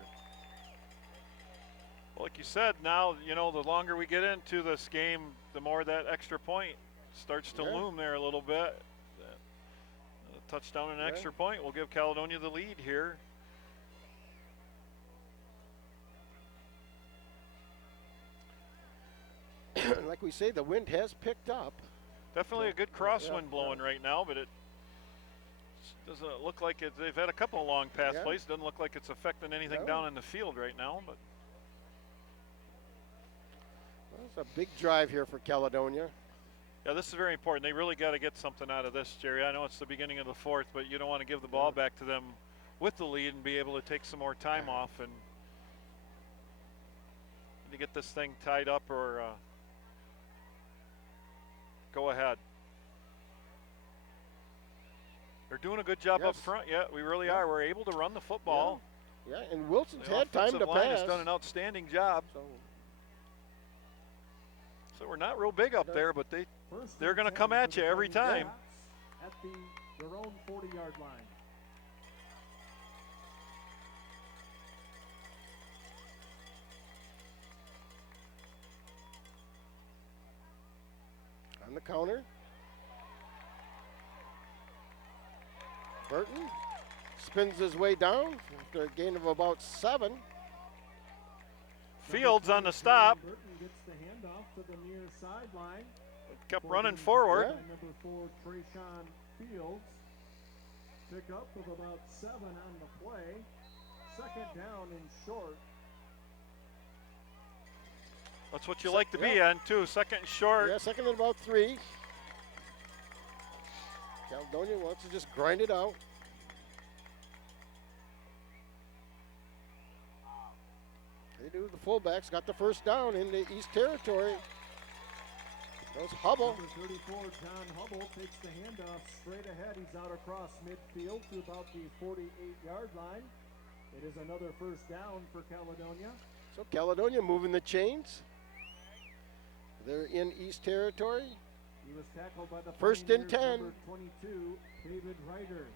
Well, like you said, now, you know, the longer we get into this game, the more that extra point starts to loom there a little bit. A touchdown and an extra point will give Caledonia the lead here. Like we say, the wind has picked up. Definitely a good crosswind blowing right now, but it doesn't look like it. They've had a couple of long pass plays. Doesn't look like it's affecting anything down in the field right now. But it's a big drive here for Caledonia. yeah, this is very important. They really got to get something out of this, Jerry. I know it's the beginning of the fourth, but you don't want to give the ball back to them with the lead and be able to take some more time off and to get this thing tied up or go ahead. They're doing a good job up front. Yeah, we really are. We're able to run the football. Yeah, and Wilson's The had time to offensive line pass. has done an outstanding job. So we're not real big up there, but they're going to come at you every time. At their own 40-yard line. On the counter. Burton spins his way down after a gain of about 7. Fields on the stop. Burton gets the handoff to the near sideline. Kept running forward. Number 4, Trayshawn Fields. Pick up of about 7 on the play. Second down and short. That's what you like to be on, too. Second and short. Yeah, second and about 3. Caledonia wants to just grind it out. They do. The fullbacks got the first down in the East Territory. Goes Hubble. Number 34, John Hubble, takes the handoff straight ahead. He's out across midfield to about the 48-yard line. It is another first down for Caledonia. So Caledonia moving the chains. They're in East Territory. He was tackled by the First and 10. Number 22, David Ryder.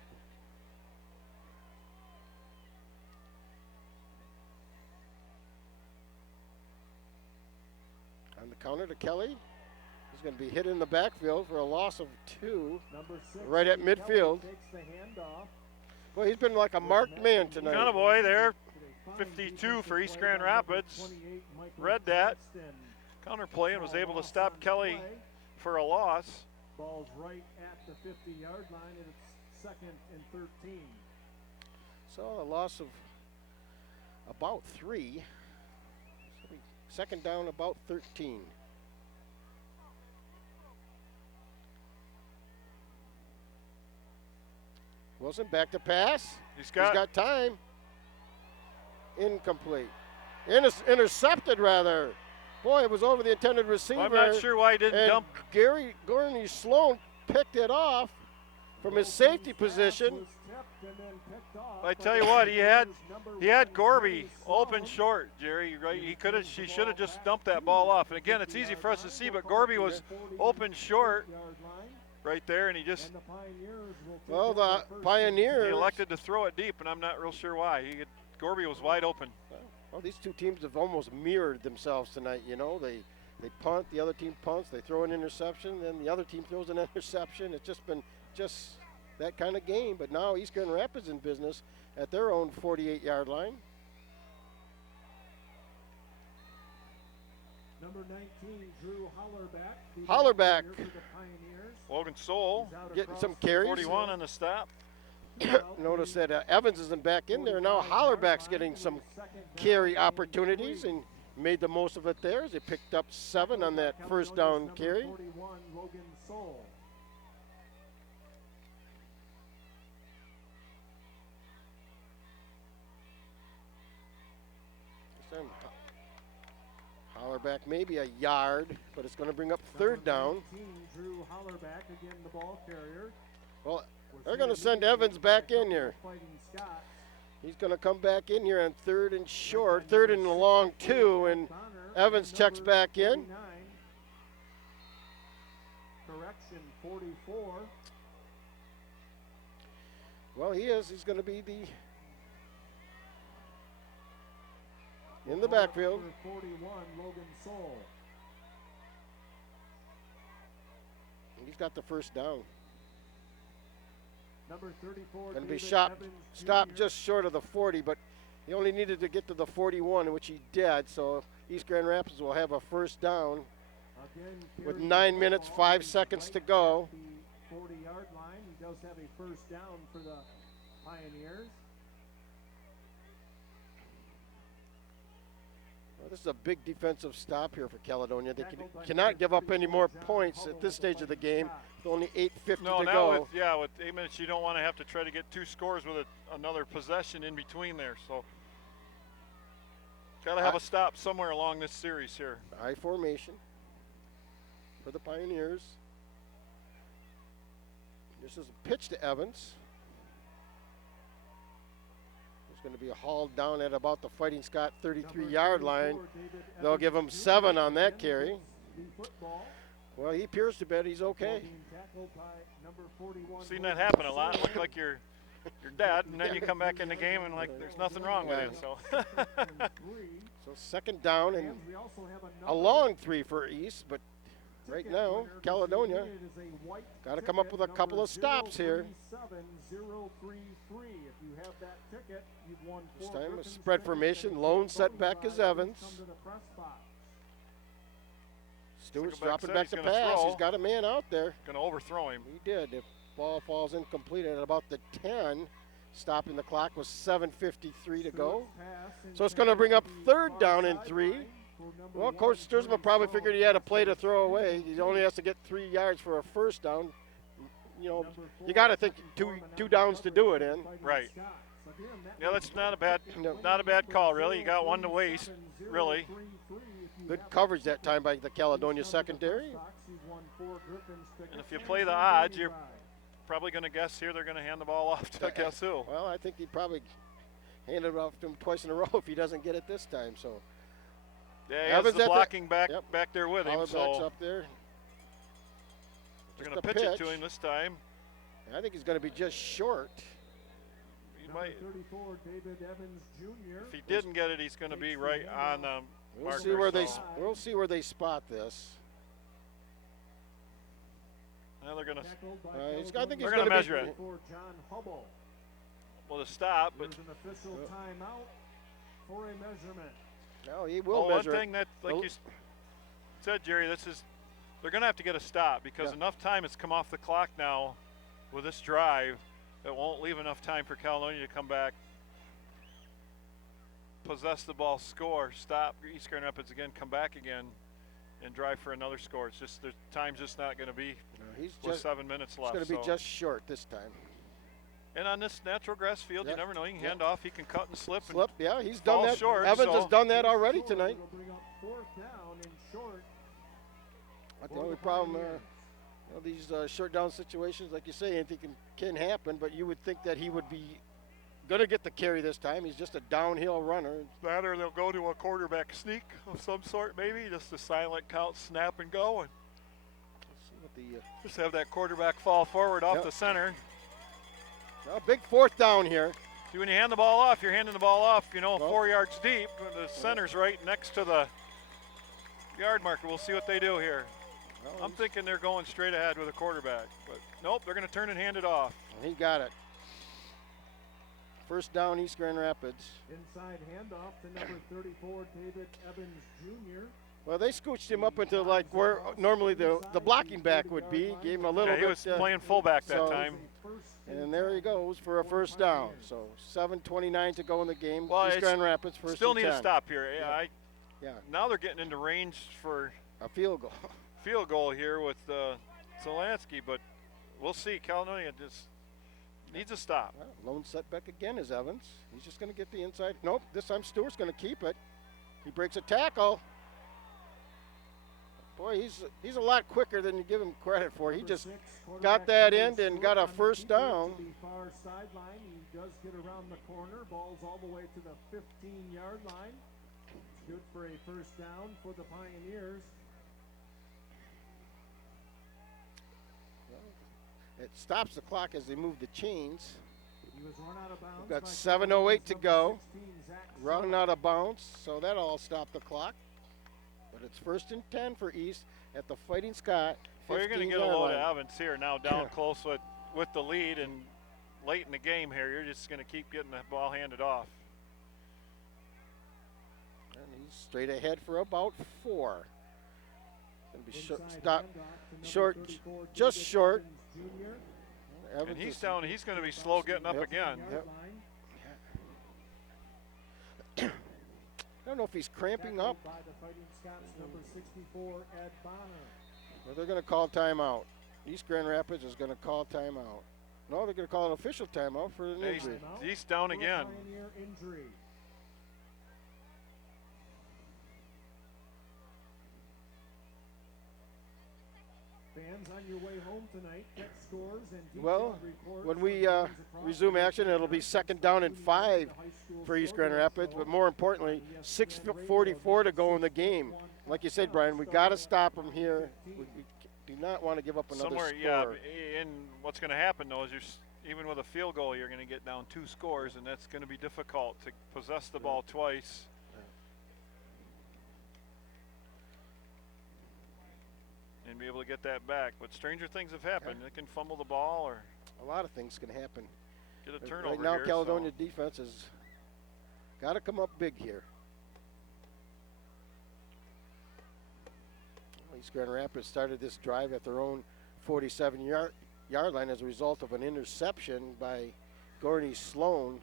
On the counter to Kelly. He's going to be hit in the backfield for a loss of 2. Number 6, right at Kelly midfield. takes the handoff. Well, he's been like a marked man tonight. Kind of boy there. 52 for East Grand Rapids. Read that. Counterplay and was able to stop Kelly for a loss. Ball's right at the 50-yard line, and it's second and 13. So a loss of about 3. So second down, about 13. Wilson back to pass. He's got time. Incomplete. Intercepted, rather. Boy, it was over the intended receiver. I'm not sure why he didn't dump. Gurney Sloan picked it off from his safety position. I tell you what, he had Gorby open short, Jerry. Right? He should have just dumped that ball off. And again, it's easy for us to see, but Gorby was open short right there, and he just. Well, the Pioneers. He elected to throw it deep, and I'm not real sure why. Gorby was wide open. Well, these two teams have almost mirrored themselves tonight. You know, they punt, the other team punts, they throw an interception, then the other team throws an interception. It's just been that kind of game. But now East Grand Rapids in business at their own 48-yard line. Number 19, Drew Hollerback. Hollerback. For the Pioneers. Logan Soul getting some carries. 41 on the stop. Notice that Evans isn't back in there. Now Hollerback's getting some carry opportunities and made the most of it there as he picked up 7 on that first down carry. Hollerback maybe a yard, but it's going to bring up 3rd down. Drew Hollerback, again the ball carrier. Well, they're going to send Evans back in here. He's going to come back in here on 3rd and short, 3rd and long 2, and Evans checks back in. Correction 44. Well, he is. He's going to be in the backfield. 41, Logan Soul. He's got the first down. Number 34. Going to be stopped just short of the 40, but he only needed to get to the 41, which he did. So East Grand Rapids will have a first down with 9 minutes, 5 seconds to go. 40-yard line. He does have a first down for the Pioneers. Well, this is a big defensive stop here for Caledonia. They cannot give up any more points at this stage of the game. With only 8:50 to go. With 8 minutes, you don't want to have to try to get 2 scores with another possession in between there. So, got to have a stop somewhere along this series here. I formation for the Pioneers. This is a pitch to Evans. It's going to be hauled down at about the Fighting Scott 33-yard line. They'll give him 7 on that carry. Well, he appears to bet he's okay. Seen that happen a lot. Look like you're dead, and then you come back in the game and like there's nothing wrong with you. So. So 2nd down and a long 3 for East, but right now Caledonia got to come up with a couple of stops here. This time a spread formation. Lone setback is Evans. Stewart's dropping back to pass. He's got a man out there. Going to overthrow him. He did. The ball falls incomplete at about the 10. Stopping the clock with 7:53 to go. So it's going to bring up 3rd down and 3. Well, Coach Sturzman probably figured he had a play to throw away. He only has to get 3 yards for a first down. You know, you got to think two downs to do it in. Right. Yeah, that's not a bad call, really. You got 1 to waste, really. Good coverage that time by the Caledonia secondary. And if you play the odds, you're probably going to guess here they're going to hand the ball off to guess who. Well, I think he'd probably hand it off to him twice in a row if he doesn't get it this time. So. Yeah, he has the blocking back there with him. So up there. They're going to pitch it to him this time. I think he's going to be just short. He might. 34, David Evans Jr. If he didn't get it, he's going to be right on the We'll marker. We'll see where they spot this. Now they're going to. I think they're going to measure it. John Hubble. Well, to stop, but. There's an official timeout for a measurement. No, he will measure. One thing that, like you said, Jerry, they're going to have to get a stop because enough time has come off the clock now with this drive. It won't leave enough time for Caledonia to come back, possess the ball, score, stop East Grand Rapids again, come back again, and drive for another score. It's just the time's just not going to be. With 7 minutes left. It's going to be just short this time. And on this natural grass field, you never know. You can hand off. He can cut and slip. Yeah, he's done that. Short, Evans has done that already tonight. That's the only problem. These short down situations, like you say, anything can happen. But you would think that he would be going to get the carry this time. He's just a downhill runner. That or they'll go to a quarterback sneak of some sort, maybe just a silent count, snap and go, and just have that quarterback fall forward off the center. A big 4th down here. See, when you hand the ball off, you're handing the ball off, 4 yards deep. The center's right next to the yard marker. We'll see what they do here. Well, I'm thinking they're going straight ahead with a quarterback, but nope, they're going to turn and hand it off. He got it. First down, East Grand Rapids. Inside handoff to number 34, David Evans Jr. Well, they scooched him up into like where normally the blocking back would be. Gave him a little bit. He was playing fullback that time. And there he goes for a first down. So 7:29 to go in the game. Well, East Grand Rapids first still and need 10. to stop here. Yeah, Now they're getting into range for a field goal. field goal here with Zelansky, but we'll see. Caledonia just needs a stop. Well, lone setback again is Evans. He's just going to get the inside. Nope, this time Stewart's going to keep it. He breaks a tackle. Boy, he's a lot quicker than you give him credit for. He just got that end and got a first down. The far sideline, he does get around the corner. Ball's all the way to the 15-yard line. Good for a first down for the Pioneers. It stops the clock as they move the chains. He was run out of bounds. We've got by 7:08 to go. 16, Zach Running out of bounds, so that'll all stop the clock. But it's first and 10 for East at the Fighting Scott. Well, you're going to get a load of Evans here now down close with the lead, and late in the game here, you're just going to keep getting the ball handed off. And he's straight ahead for about 4. Going to be short, just short. And he's down. He's going to be slow getting up again. Yep. I don't know if he's cramping up. By the Fighting Scots, number 64, Ed Bonner. Or they're going to call timeout. East Grand Rapids is going to call timeout. No, they're going to call an official timeout for an injury. He's down again. Pioneer injury. Fans on your way home tonight, get scores and Well, reports when from we games across resume the action, it'll be second down and 5 for East Grand Rapids. But more importantly, 6:44 to go in the game. Like you said, Brian, we got to stop them here. We do not want to give up another score. Yeah. And what's going to happen though is even with a field goal, you're going to get down 2 scores, and that's going to be difficult to possess the ball twice. And be able to get that back. But stranger things have happened. They can fumble the ball or A lot of things can happen. get a turnover Right now, here, Caledonia defense has got to come up big here. East Grand Rapids started this drive at their own 47-yard line as a result of an interception by Gordy Sloan.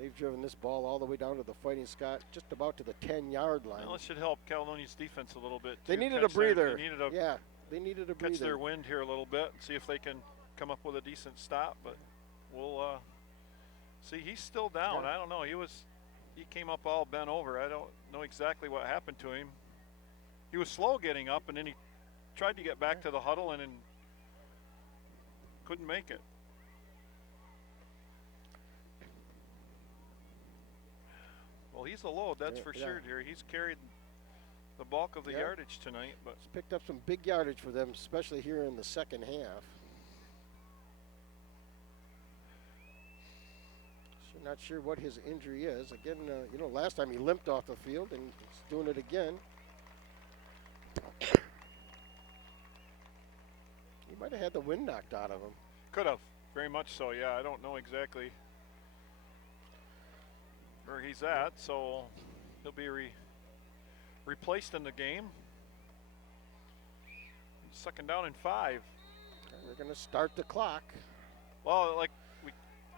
They've driven this ball all the way down to the Fighting Scott, just about to the 10-yard line. Well, that should help Caledonia's defense a little bit. They too. needed a breather. They needed a they needed a catch breather. their wind here a little bit and see if they can come up with a decent stop. But we'll see. He's still down. Yeah. I don't know. He came up all bent over. I don't know exactly what happened to him. He was slow getting up, and then he tried to get back to the huddle and then couldn't make it. Well, he's a load, that's for sure, Jerry. He's carried the bulk of the yardage tonight. But He's picked up some big yardage for them, especially here in the second half. Not sure what his injury is. Again, last time he limped off the field, and he's doing it again. He might have had the wind knocked out of him. could have, very much so, yeah. I don't know exactly where he's at, so he'll be replaced in the game. Second down and 5. We're going to start the clock. Well, like we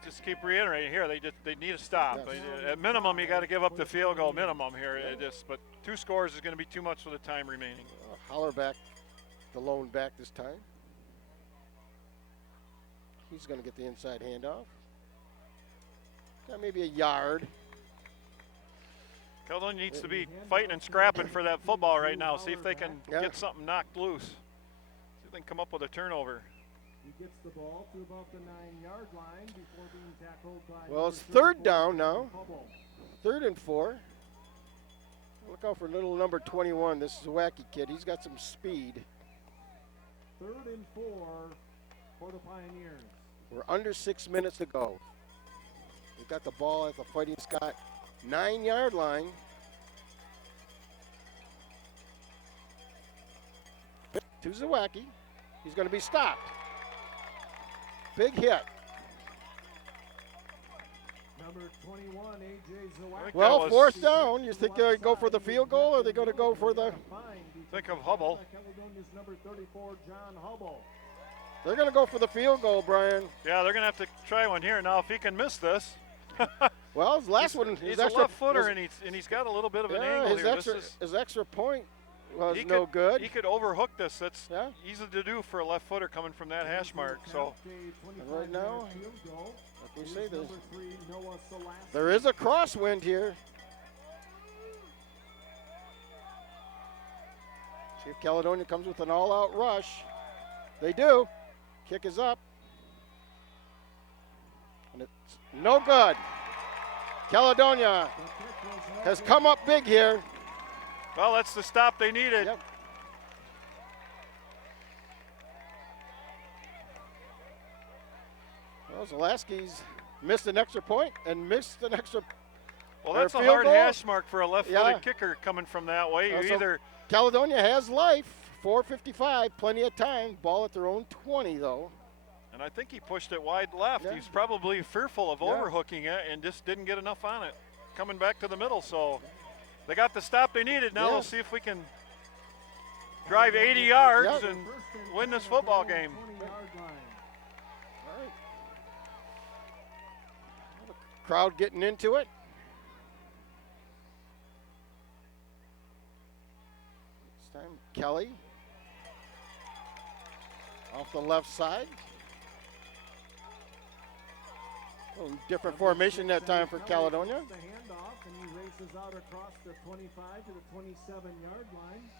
just keep reiterating here, they need a stop. Yes. At minimum, you got to give up the field goal minimum here. But 2 scores is going to be too much for the time remaining. Holler back, the lone back this time. He's going to get the inside handoff. Got maybe a yard. Caledonia needs to be fighting and scrapping for that football right now. See if they can get something knocked loose. See if they can come up with a turnover. He gets the ball to about the 9-yard line before being tackled by. Well, it's third down now. 3rd and 4. Look out for little number 21. This is a wacky kid. He's got some speed. 3rd and 4 for the Pioneers. We're under 6 minutes to go. We've got the ball at the Fighting Scott 9-yard line. To Zawacki. He's going to be stopped. Big hit. Number 21, A.J. Zawacki. Well, 4th down. You think they go for the field goal, or are they going to go for the? Think of Hubble. Caledonia's number 34, John Hubble. They're going to go for the field goal, Brian. Yeah, they're going to have to try one here. Now, if he can miss this. Well, his last one, he's a left footer, and he's got a little bit of an angle here. His extra point was no good. He could overhook this. That's easy to do for a left footer coming from that hash mark. So and right now, like we say, there is a crosswind here. See if Caledonia comes with an all-out rush. They do. Kick is up. And it's no good. Caledonia has come up big here. Well, that's the stop they needed. Yep. Well, Zalaski's missed an extra point and missed an extra. Well, that's a hard hash mark for a left-footed kicker coming from that way. So Caledonia has life. 4:55, plenty of time. Ball at their own 20, though. And I think he pushed it wide left. Yeah. He's probably fearful of overhooking it and just didn't get enough on it. Coming back to the middle, so they got the stop they needed. Now we'll see if we can drive 80 yards and win this football game. All right. Crowd getting into it. This time Kelly off the left side. A little different formation that time for Caledonia. The handoff, and he races out across the 25 to the 27-yard line.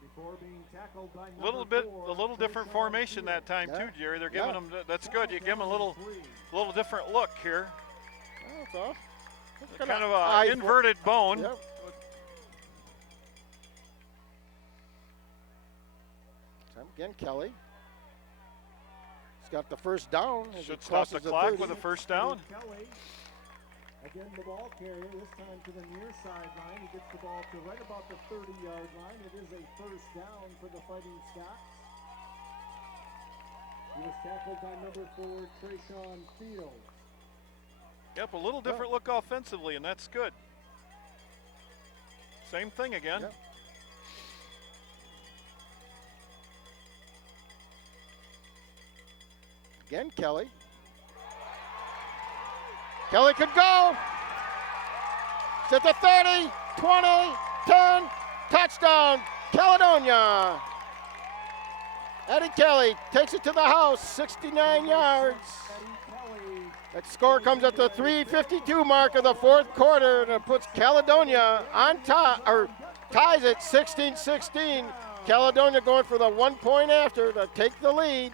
Before being tackled by a little different formation that time too, Jerry. They're giving them. That's good. You give them a little different look here. Well, it's kind of an inverted bone. Yep. Time again, Kelly. Got the first down. Should stop the clock with a first down. Kelly, again, the ball carrier, this time to the near sideline. He gets the ball to right about the 30-yard line. It is a first down for the Fighting Scots. He was tackled by number 4, Trayshawn Fields. Yep, a little different look offensively, and that's good. Same thing again. Yep. Again, Kelly. Kelly could go. It's at the 30, 20, 10, touchdown, Caledonia. Eddie Kelly takes it to the house, 69 yards. That score comes at the 3:52 mark of the fourth quarter, and it puts Caledonia on top, or ties it 16-16. Caledonia going for the 1 point after to take the lead.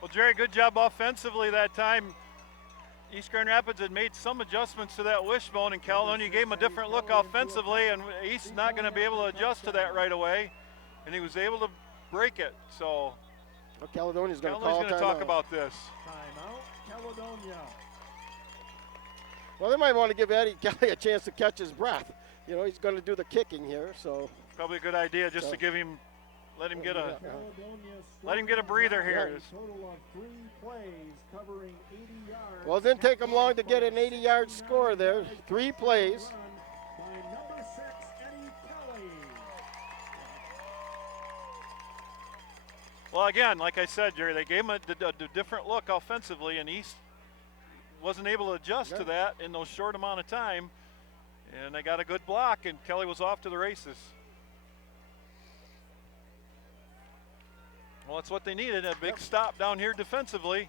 Well, Jerry, good job offensively that time. East Grand Rapids had made some adjustments to that wishbone, and Caledonia gave him a different look offensively, and East's not going to be able to adjust to that right away, and he was able to break it. So Caledonia's going to talk about this. Timeout, Caledonia. Well, they might want to give Eddie Kelly a chance to catch his breath. You know, he's going to do the kicking here, so. Probably a good idea just to give him. Let him get a breather here. Total of 3 plays covering 80 yards. Well, it didn't take him long to get an 80-yard score there. 3 plays. By number 6, Eddie Kelly. Well, again, like I said, Jerry, they gave him a different look offensively, and East wasn't able to adjust to that in those short amount of time. And they got a good block, and Kelly was off to the races. Well, that's what they needed, a big stop down here defensively.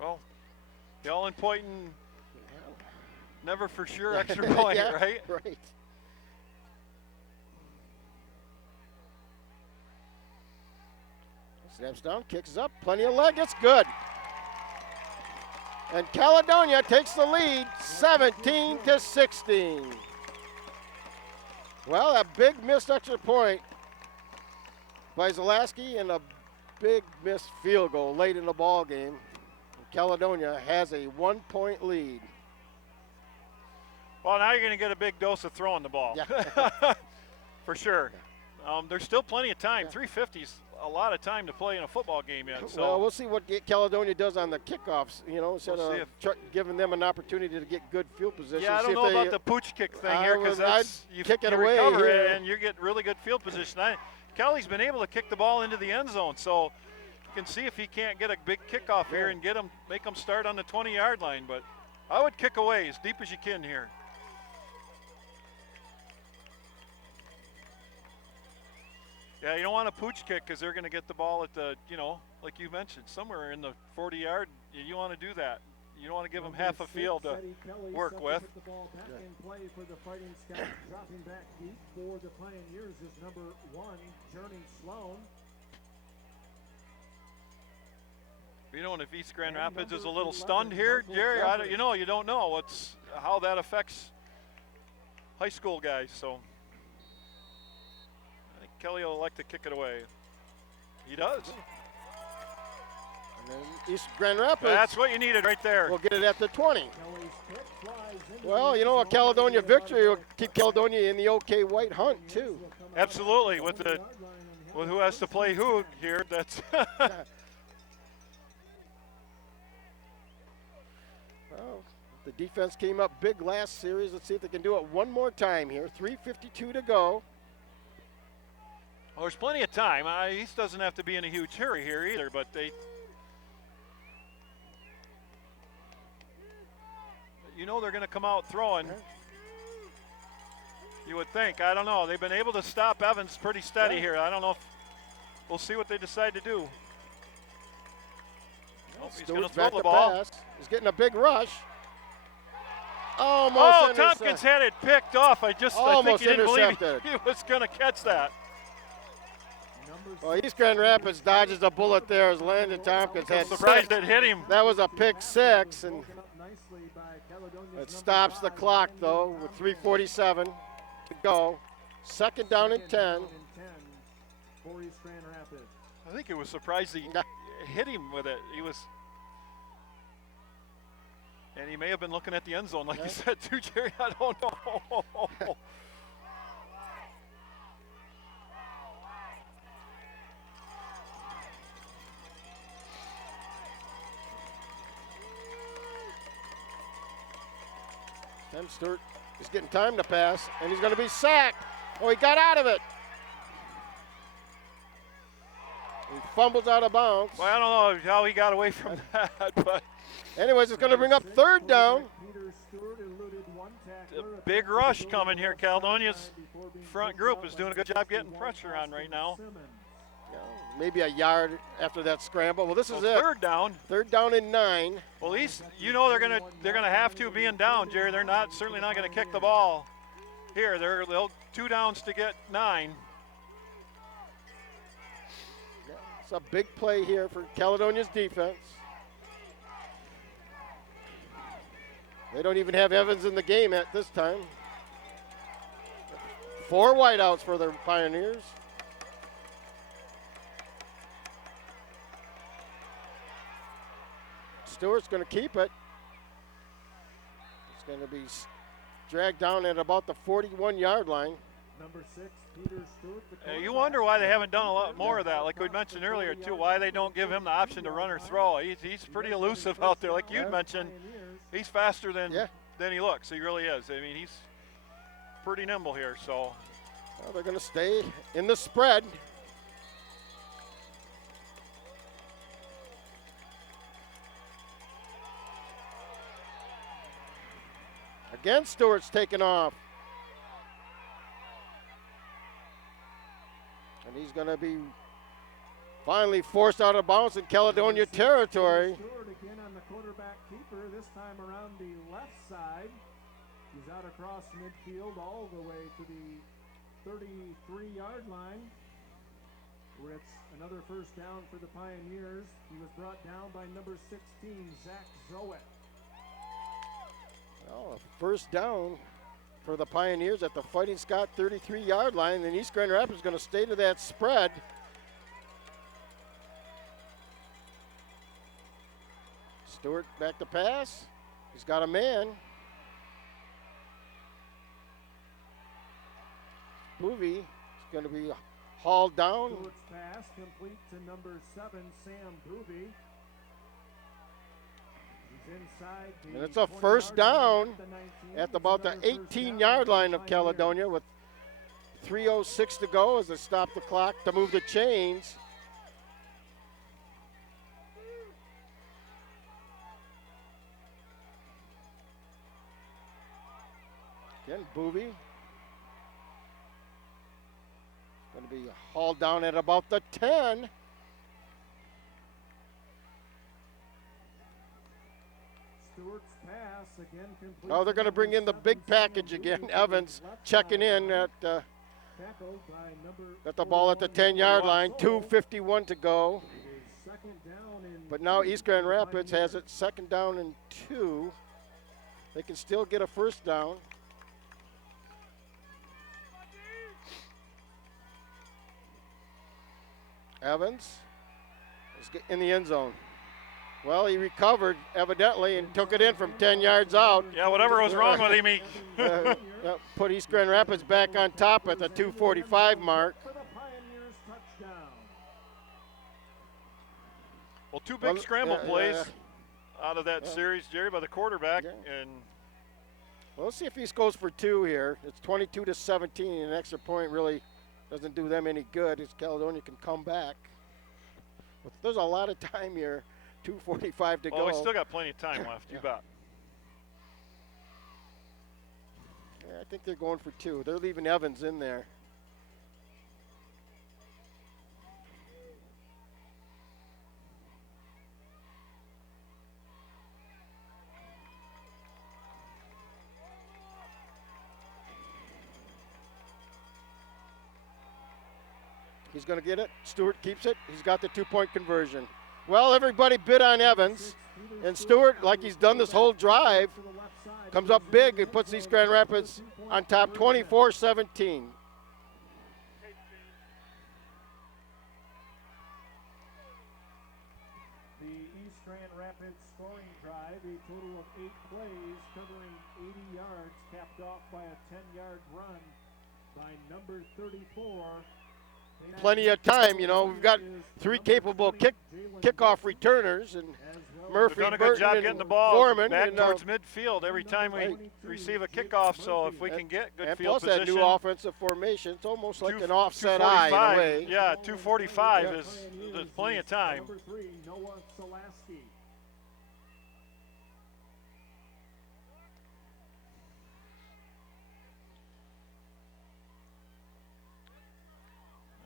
Well, y'all in Poynton, never for sure extra point, right? Right. Snaps down, kicks up, plenty of leg, it's good. And Caledonia takes the lead, 17-16. Well, a big missed extra point by Zalaski and a big missed field goal late in the ball game. Caledonia has a 1 point lead. Well, now you're going to get a big dose of throwing the ball. Yeah. For sure. There's still plenty of time. 3:50 is a lot of time to play in a football game yet. So well, we'll see what Caledonia does on the kickoffs, you know, instead We'll see of giving them an opportunity to get good field position. yeah, I don't See know if they, about the pooch kick thing here because I'd you kick it you away recover here. it and you get really good field position. Kelly's been able to kick the ball into the end zone, so you can see if he can't get a big kickoff here and make them start on the 20-yard line. But I would kick away as deep as you can here. Yeah, you don't want a pooch kick because they're going to get the ball at the, you know, like you mentioned, somewhere in the 40-yard. You want to do that. You don't want to give them half a field to work with. The ball back in play for the Fighting Scots. Dropping back deep for the Pioneers is number 1, Journey Sloan. You know, and if East Grand Rapids is a little stunned here, Jerry, you don't know how that affects high school guys. So I think Kelly will like to kick it away. He does. And then East Grand Rapids. That's what you needed right there. We'll get it at the 20. Well, you know, a Caledonia victory will keep Caledonia in the OK White hunt, too. Absolutely. With who has to play who here, that's Well, the defense came up big last series. Let's see if they can do it one more time here. 3:52 to go. Well, there's plenty of time. East doesn't have to be in a huge hurry here either, but they're going to come out throwing. You would think. I don't know. They've been able to stop Evans pretty steady here. I don't know if we'll see what they decide to do. Oh, he's going to throw the ball. Pass. He's getting a big rush. Almost Tompkins had it picked off. I think he didn't believe he was going to catch that. Well, East Grand Rapids dodges a bullet there as Landon Tompkins had surprised it hit him. That was a pick 6, and it stops the clock, though, with 3:47 to go. Second down and 10. I think it was surprised he hit him with it. And he may have been looking at the end zone, like you said, too, Jerry. I don't know. Tim Stewart is getting time to pass, and he's going to be sacked. Oh, he got out of it. He fumbles out of bounds. Well, I don't know how he got away from that, but anyways, it's going to bring up third down. A big rush coming here. Caledonia's front group is doing a good job getting pressure on right now. Yeah, maybe a yard after that scramble. Well, this is it. Third down. Third down and 9. Well, at least they're gonna have to being down, Jerry. They're certainly not gonna kick the ball here. They'll 2 downs to get 9. Yeah, it's a big play here for Caledonia's defense. They don't even have Evans in the game at this time. 4 wideouts for the Pioneers. Stewart's going to keep it. It's going to be dragged down at about the 41-yard line. Number 6, Peter Stewart. You wonder why they haven't done a lot more of that, like we mentioned earlier, too, why they don't give him the option to run or throw. He's pretty elusive out there. Like you'd mentioned, he's faster than he looks. He really is. I mean, he's pretty nimble here. So well, they're going to stay in the spread. Again, Stewart's taken off. And he's going to be finally forced out of bounds in Caledonia territory. Stewart again on the quarterback keeper, this time around the left side. He's out across midfield all the way to the 33-yard line, where it's another first down for the Pioneers. He was brought down by number 16, Zach Zoet. Well, a first down for the Pioneers at the Fighting Scott 33-yard line, and East Grand Rapids is going to stay to that spread. Stewart back to pass. He's got a man. Boovy is going to be hauled down. Stewart's pass complete to number 7, Sam Booby. He's inside the And it's a 20-yard first down line at about the 18-yard line of Caledonia with 3:06 to go as they stop the clock to move the chains. Again, Booby. Going to be hauled down at about the 10. Stewart's pass again complete. Oh, they're going to bring in the big package again. Evans checking in at got the ball at the 10-yard line. 2:51 to go. But now East Grand Rapids has it 2nd down and 2. They can still get a first down. Evans is in the end zone. Well, he recovered evidently and took it in from 10 yards out. Yeah, whatever was wrong with him, he put East Grand Rapids back on top at the 2:45 mark. Well, 2 big scramble plays out of that series, Jerry, by the quarterback. And well, let's see if he goes for 2 here. It's 22-17, and an extra point really doesn't do them any good. As Caledonia can come back. But there's a lot of time here. 2:45 to go. Oh, we still got plenty of time left. You bet. Yeah, I think they're going for 2. They're leaving Evans in there. He's going to get it. Stewart keeps it. He's got the 2-point conversion. Well, everybody bid on Evans. And Stewart, like he's done this whole drive, comes up big and puts East Grand Rapids on top 24-17. The East Grand Rapids scoring drive, a total of 8 plays covering 80 yards, capped off by a 10-yard run by number 34. Plenty of time, you know. We've got 3 capable kickoff returners, and Murphy, We've done a good Burton, job and getting the ball Foreman, back and, towards midfield every time we receive a kickoff. So if we can get good field plus position. that new offensive formation, it's almost like an offset 245, eye in a way. Yeah, 2:45 is there's plenty of time. Number 3, Noah Solaski.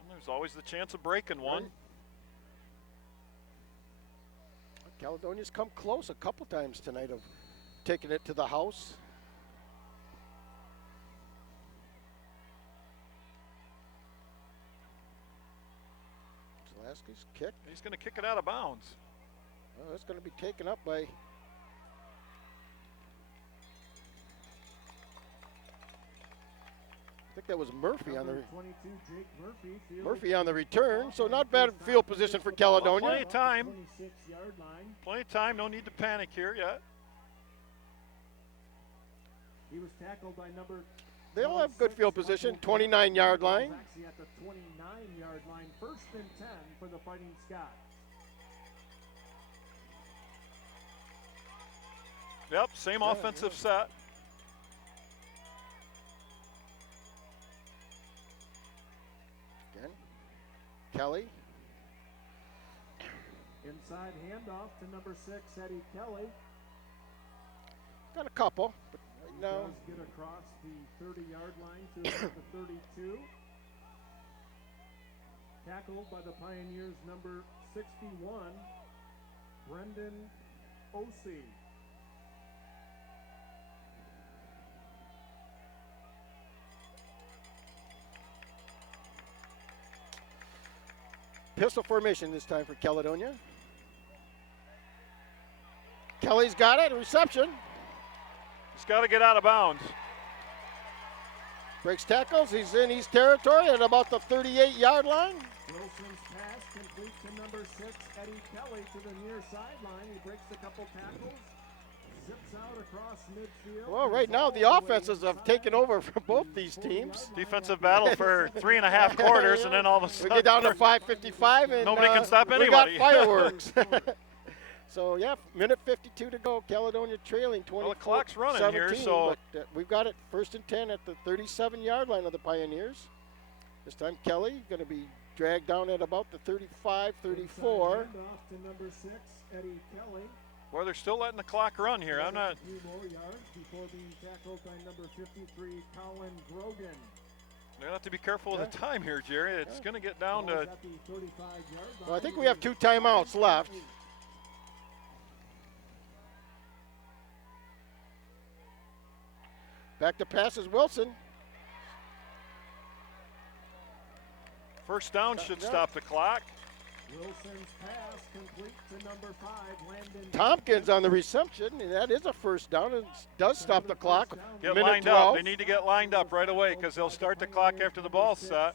There's always the chance of breaking one. Caledonia's come close a couple times tonight of taking it to the house. Zalaski's kick. He's going to kick it out of bounds. Oh, it's going to be taken up by I think that was Murphy on the 22, Jake Murphy on the return. So not bad field position for Caledonia. Plenty of time. 26-yard line. Plenty of time. No need to panic here yet. He was tackled by number. They all have good field position. 29-yard line. Actually at the 29-yard line. 1st and 10 for the Fighting Scots. Yep, same offensive set. Again, Kelly. Inside handoff to number 6, Eddie Kelly. Got a couple, but right now. Does get across the 30-yard line to the 32. Tackled by the Pioneers, number 61, Brendan Osee. Pistol formation this time for Caledonia. Kelly's got it, reception. He's got to get out of bounds. Breaks tackles, he's in East territory at about the 38-yard line. Wilson's pass complete to number 6, Eddie Kelly, to the near sideline. He breaks a couple tackles, zips out across midfield. Well, right now the offenses have taken over for both these teams. Defensive battle for 3.5 quarters, and then all of a We sudden get down to 5:55 and nobody can stop anybody. We got fireworks. So yeah, minute 52 to go. Caledonia trailing 24-17. Well, the clock's running here, so but, we've got it 1st and 10 at the 37-yard line of the Pioneers. This time Kelly going to be dragged down at about the 35, 34. Off to number 6, Eddie Kelly. well, they're still letting the clock run here. I'm not. A few more yards before being tackled by number 53, Colin Grogan. They're going to have to be careful with the time here, Jerry. It's going to get down to. At the 35-yard line. Well, I think we have 2 timeouts left. Back to passes Wilson. First down should stop the clock. Wilson's pass complete to number 5, Landon Tompkins on the reception, and that is a first down. It does stop the clock. Get Minute lined 12. up. They need to get lined up right away because they'll start the clock after the ball's set.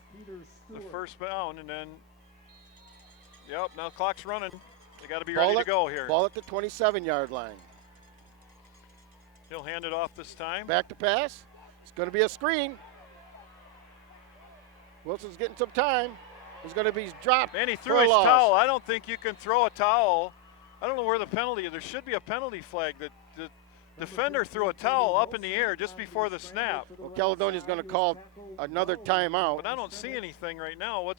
The first down, and then, yep, now the clock's running. They got to be ready to go here. Ball at the 27-yard line. He'll hand it off this time. Back to pass. It's going to be a screen. Wilson's getting some time. He's going to be dropped. And he for threw a his loss. towel. I don't think you can throw a towel. I don't know where the penalty is. There should be a penalty flag. The defender threw a towel up in the air just before the snap. Well, Caledonia's going to call another timeout. But I don't see anything right now. I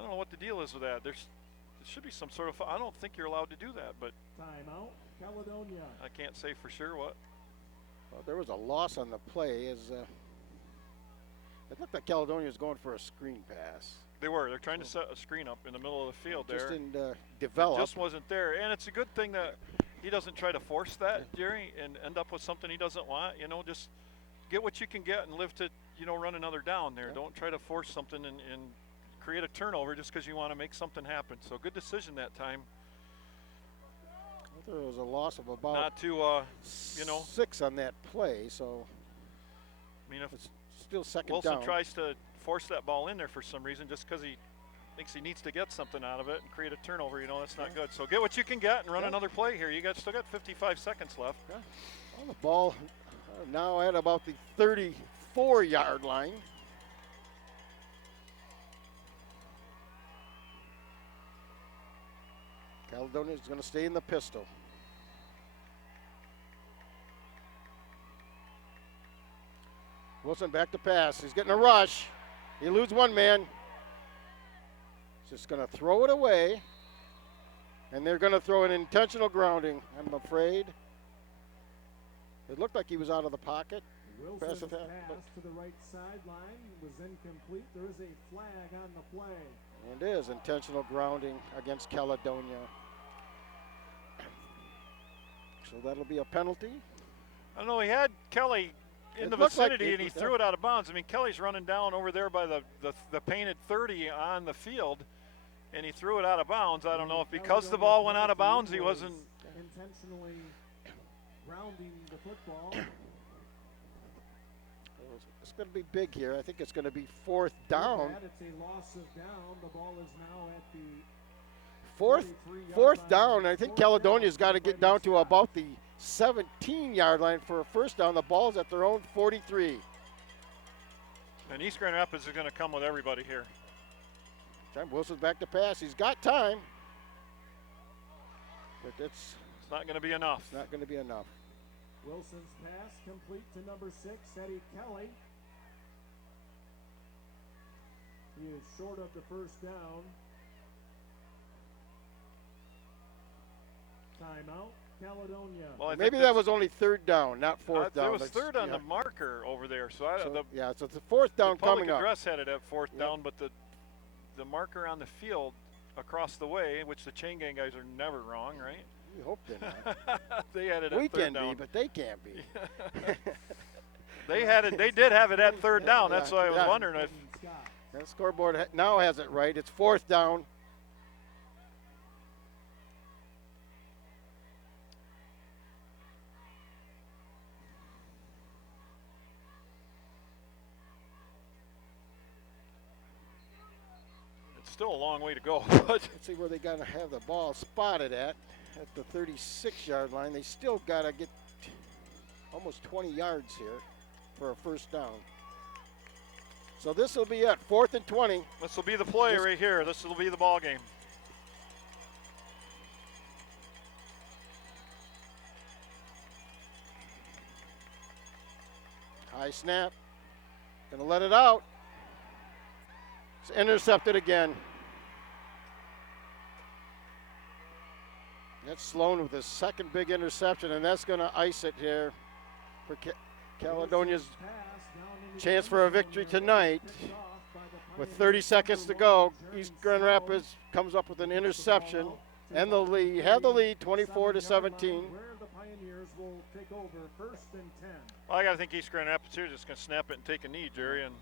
don't know what the deal is with that. There should be some sort of. I don't think you're allowed to do that, but Timeout, Caledonia. I can't say for sure what. Well, there was a loss on the play. It looked like Caledonia was going for a screen pass. They were. They're trying to set a screen up in the middle of the field Just there. didn't develop. Just wasn't there. And it's a good thing that he doesn't try to force that, Jerry, and end up with something he doesn't want. You know, just get what you can get and live to, run another down there. Yeah. Don't try to force something and create a turnover just because you want to make something happen. So good decision that time. There was a loss of about Not to, 6 on that play, so I mean, if it's still second Wilson down. tries to force that ball in there for some reason just because he thinks he needs to get something out of it and create a turnover, that's not good. So get what you can get and run another play here. You still got 55 seconds left. Yeah. Well, the ball now at about the 34-yard line. Caledonia is going to stay in the pistol. Wilson back to pass. He's getting a rush. He loses one man. Just going to throw it away. And they're going to throw an intentional grounding, I'm afraid. It looked like he was out of the pocket. Wilson's Pass pass to the right sideline was incomplete. There is a flag on the play. And it is intentional grounding against Caledonia. So that'll be a penalty. I don't know. He had Kelly in the looked like vicinity and he threw it out of bounds. I mean, Kelly's running down over there by the painted 30 on the field, and he threw it out of bounds. I don't know if because the ball went out of bounds, he wasn't intentionally grounding the football. It's going to be big here. I think it's going to be 4th down. It's a loss of down. The ball is now at the Fourth down. I think Caledonia's got to get down to about the 17-yard line for a first down. The ball's at their own 43. And East Grand Rapids is going to come with everybody here. Time Wilson's back to pass. He's got time. But it's not going to be enough. Not going to be enough. Wilson's pass complete to number 6, Eddie Kelly. He is short of the first down. Timeout, Caledonia. Well, maybe that was only 3rd down, not 4th down. It was 3rd on the marker over there. So it's a 4th down coming up. Public address had it at 4th down, but the marker on the field across the way, which the chain gang guys are never wrong, right? We hope they're not. They had it at we 3rd can down. be, but they can't be. They had it. They did have it at 3rd down. That's why I was wondering if. That scoreboard now has it right. It's 4th down. It's still a long way to go. But let's see where they got to have the ball spotted at. at the 36-yard line. They still got to get almost 20 yards here for a first down. So this will be it, 4th and 20. This will be the play right here. This will be the ball game. High snap. Gonna let it out. It's intercepted again. That's Sloan with his second big interception, and that's gonna ice it here for Caledonia's chance for a victory tonight. With 30 seconds to go, East Grand Rapids comes up with an interception and the lead, have the lead 24-17. Well, I got to think East Grand Rapids here is just going to snap it and take a knee, Jerry. And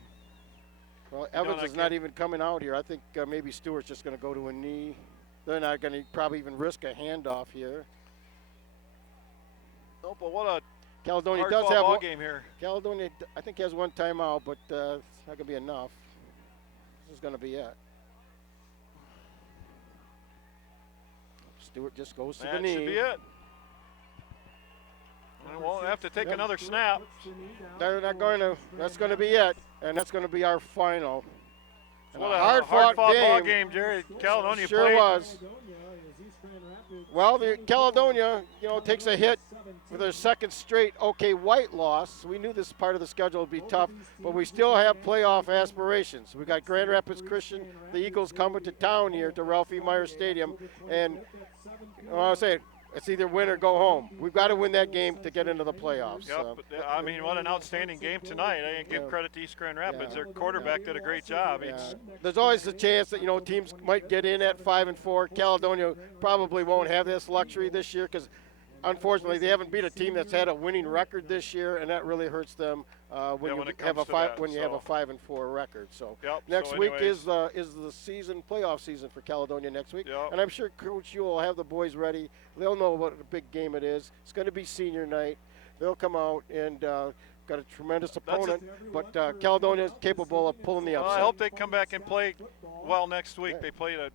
well, Evans is not even coming out here. I think maybe Stewart's just going to go to a knee. They're not going to probably even risk a handoff here. Oh, but what a Caledonia does have ball game here. Caledonia, I think, has one timeout, but it's not going to be enough. This is going to be it. Stewart just goes to the knee. That should be it. And won't have to take another snap. They're not going to. That's going to be it, and that's going to be our final. What a hard-fought ball game, Jerry. Caledonia sure played. Was. Well, the Caledonia, takes a hit for their second straight white loss. We knew this part of the schedule would be tough, but we still have playoff aspirations. We got Grand Rapids Christian, the Eagles coming to town here to Ralphie Meyer Stadium, and I say it's either win or go home. We've got to win that game to get into the playoffs. Yep, I mean, what an outstanding game tonight. I give credit to East Grand Rapids. Their quarterback did a great job. There's always the chance that, teams might get in at 5-4. Caledonia probably won't have this luxury this year because, unfortunately, they haven't beat a team that's had a winning record this year, and that really hurts them when you have a 5-4 record. So next week is the playoff season for Caledonia next week, and I'm sure Coach Ewell will have the boys ready. They'll know what a big game it is. It's going to be senior night. They'll come out and got a tremendous opponent, but Caledonia is capable of pulling the upset. I hope they come back and play well next week. They played a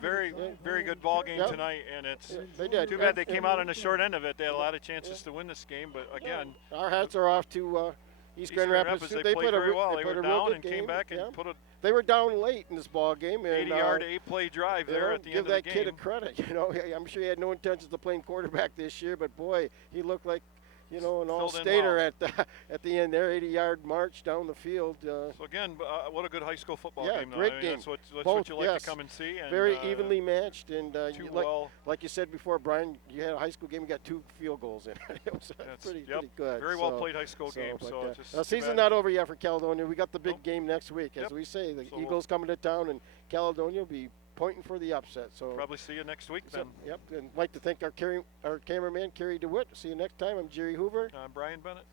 very, very good ball game tonight, and it's too bad they came out on the short end of it. They had a lot of chances to win this game, but again, our hats are off to East Grand Rapids. They played very well. They were down and came back and put a. They were down late in this ball game. 80-yard, 8-play drive there at the end of the game. Give that kid a credit. I'm sure he had no intentions of playing quarterback this year, but boy, he looked like an all-stater at the end there, 80-yard march down the field. So again, what a good high school football game. Great game. That's what you like to come and see. And, very evenly matched, and like you said before, Brian, you had a high school game, you got 2 field goals in it. It was pretty good. Very well played high school game. The season's not over yet for Caledonia. We got the big game next week, as we say. The Eagles coming to town, and Caledonia will be pointing for the upset. So probably see you next week then. Yep, and I'd like to thank our cameraman, Kerry DeWitt. See you next time. I'm Jerry Hoover. I'm Brian Bennett.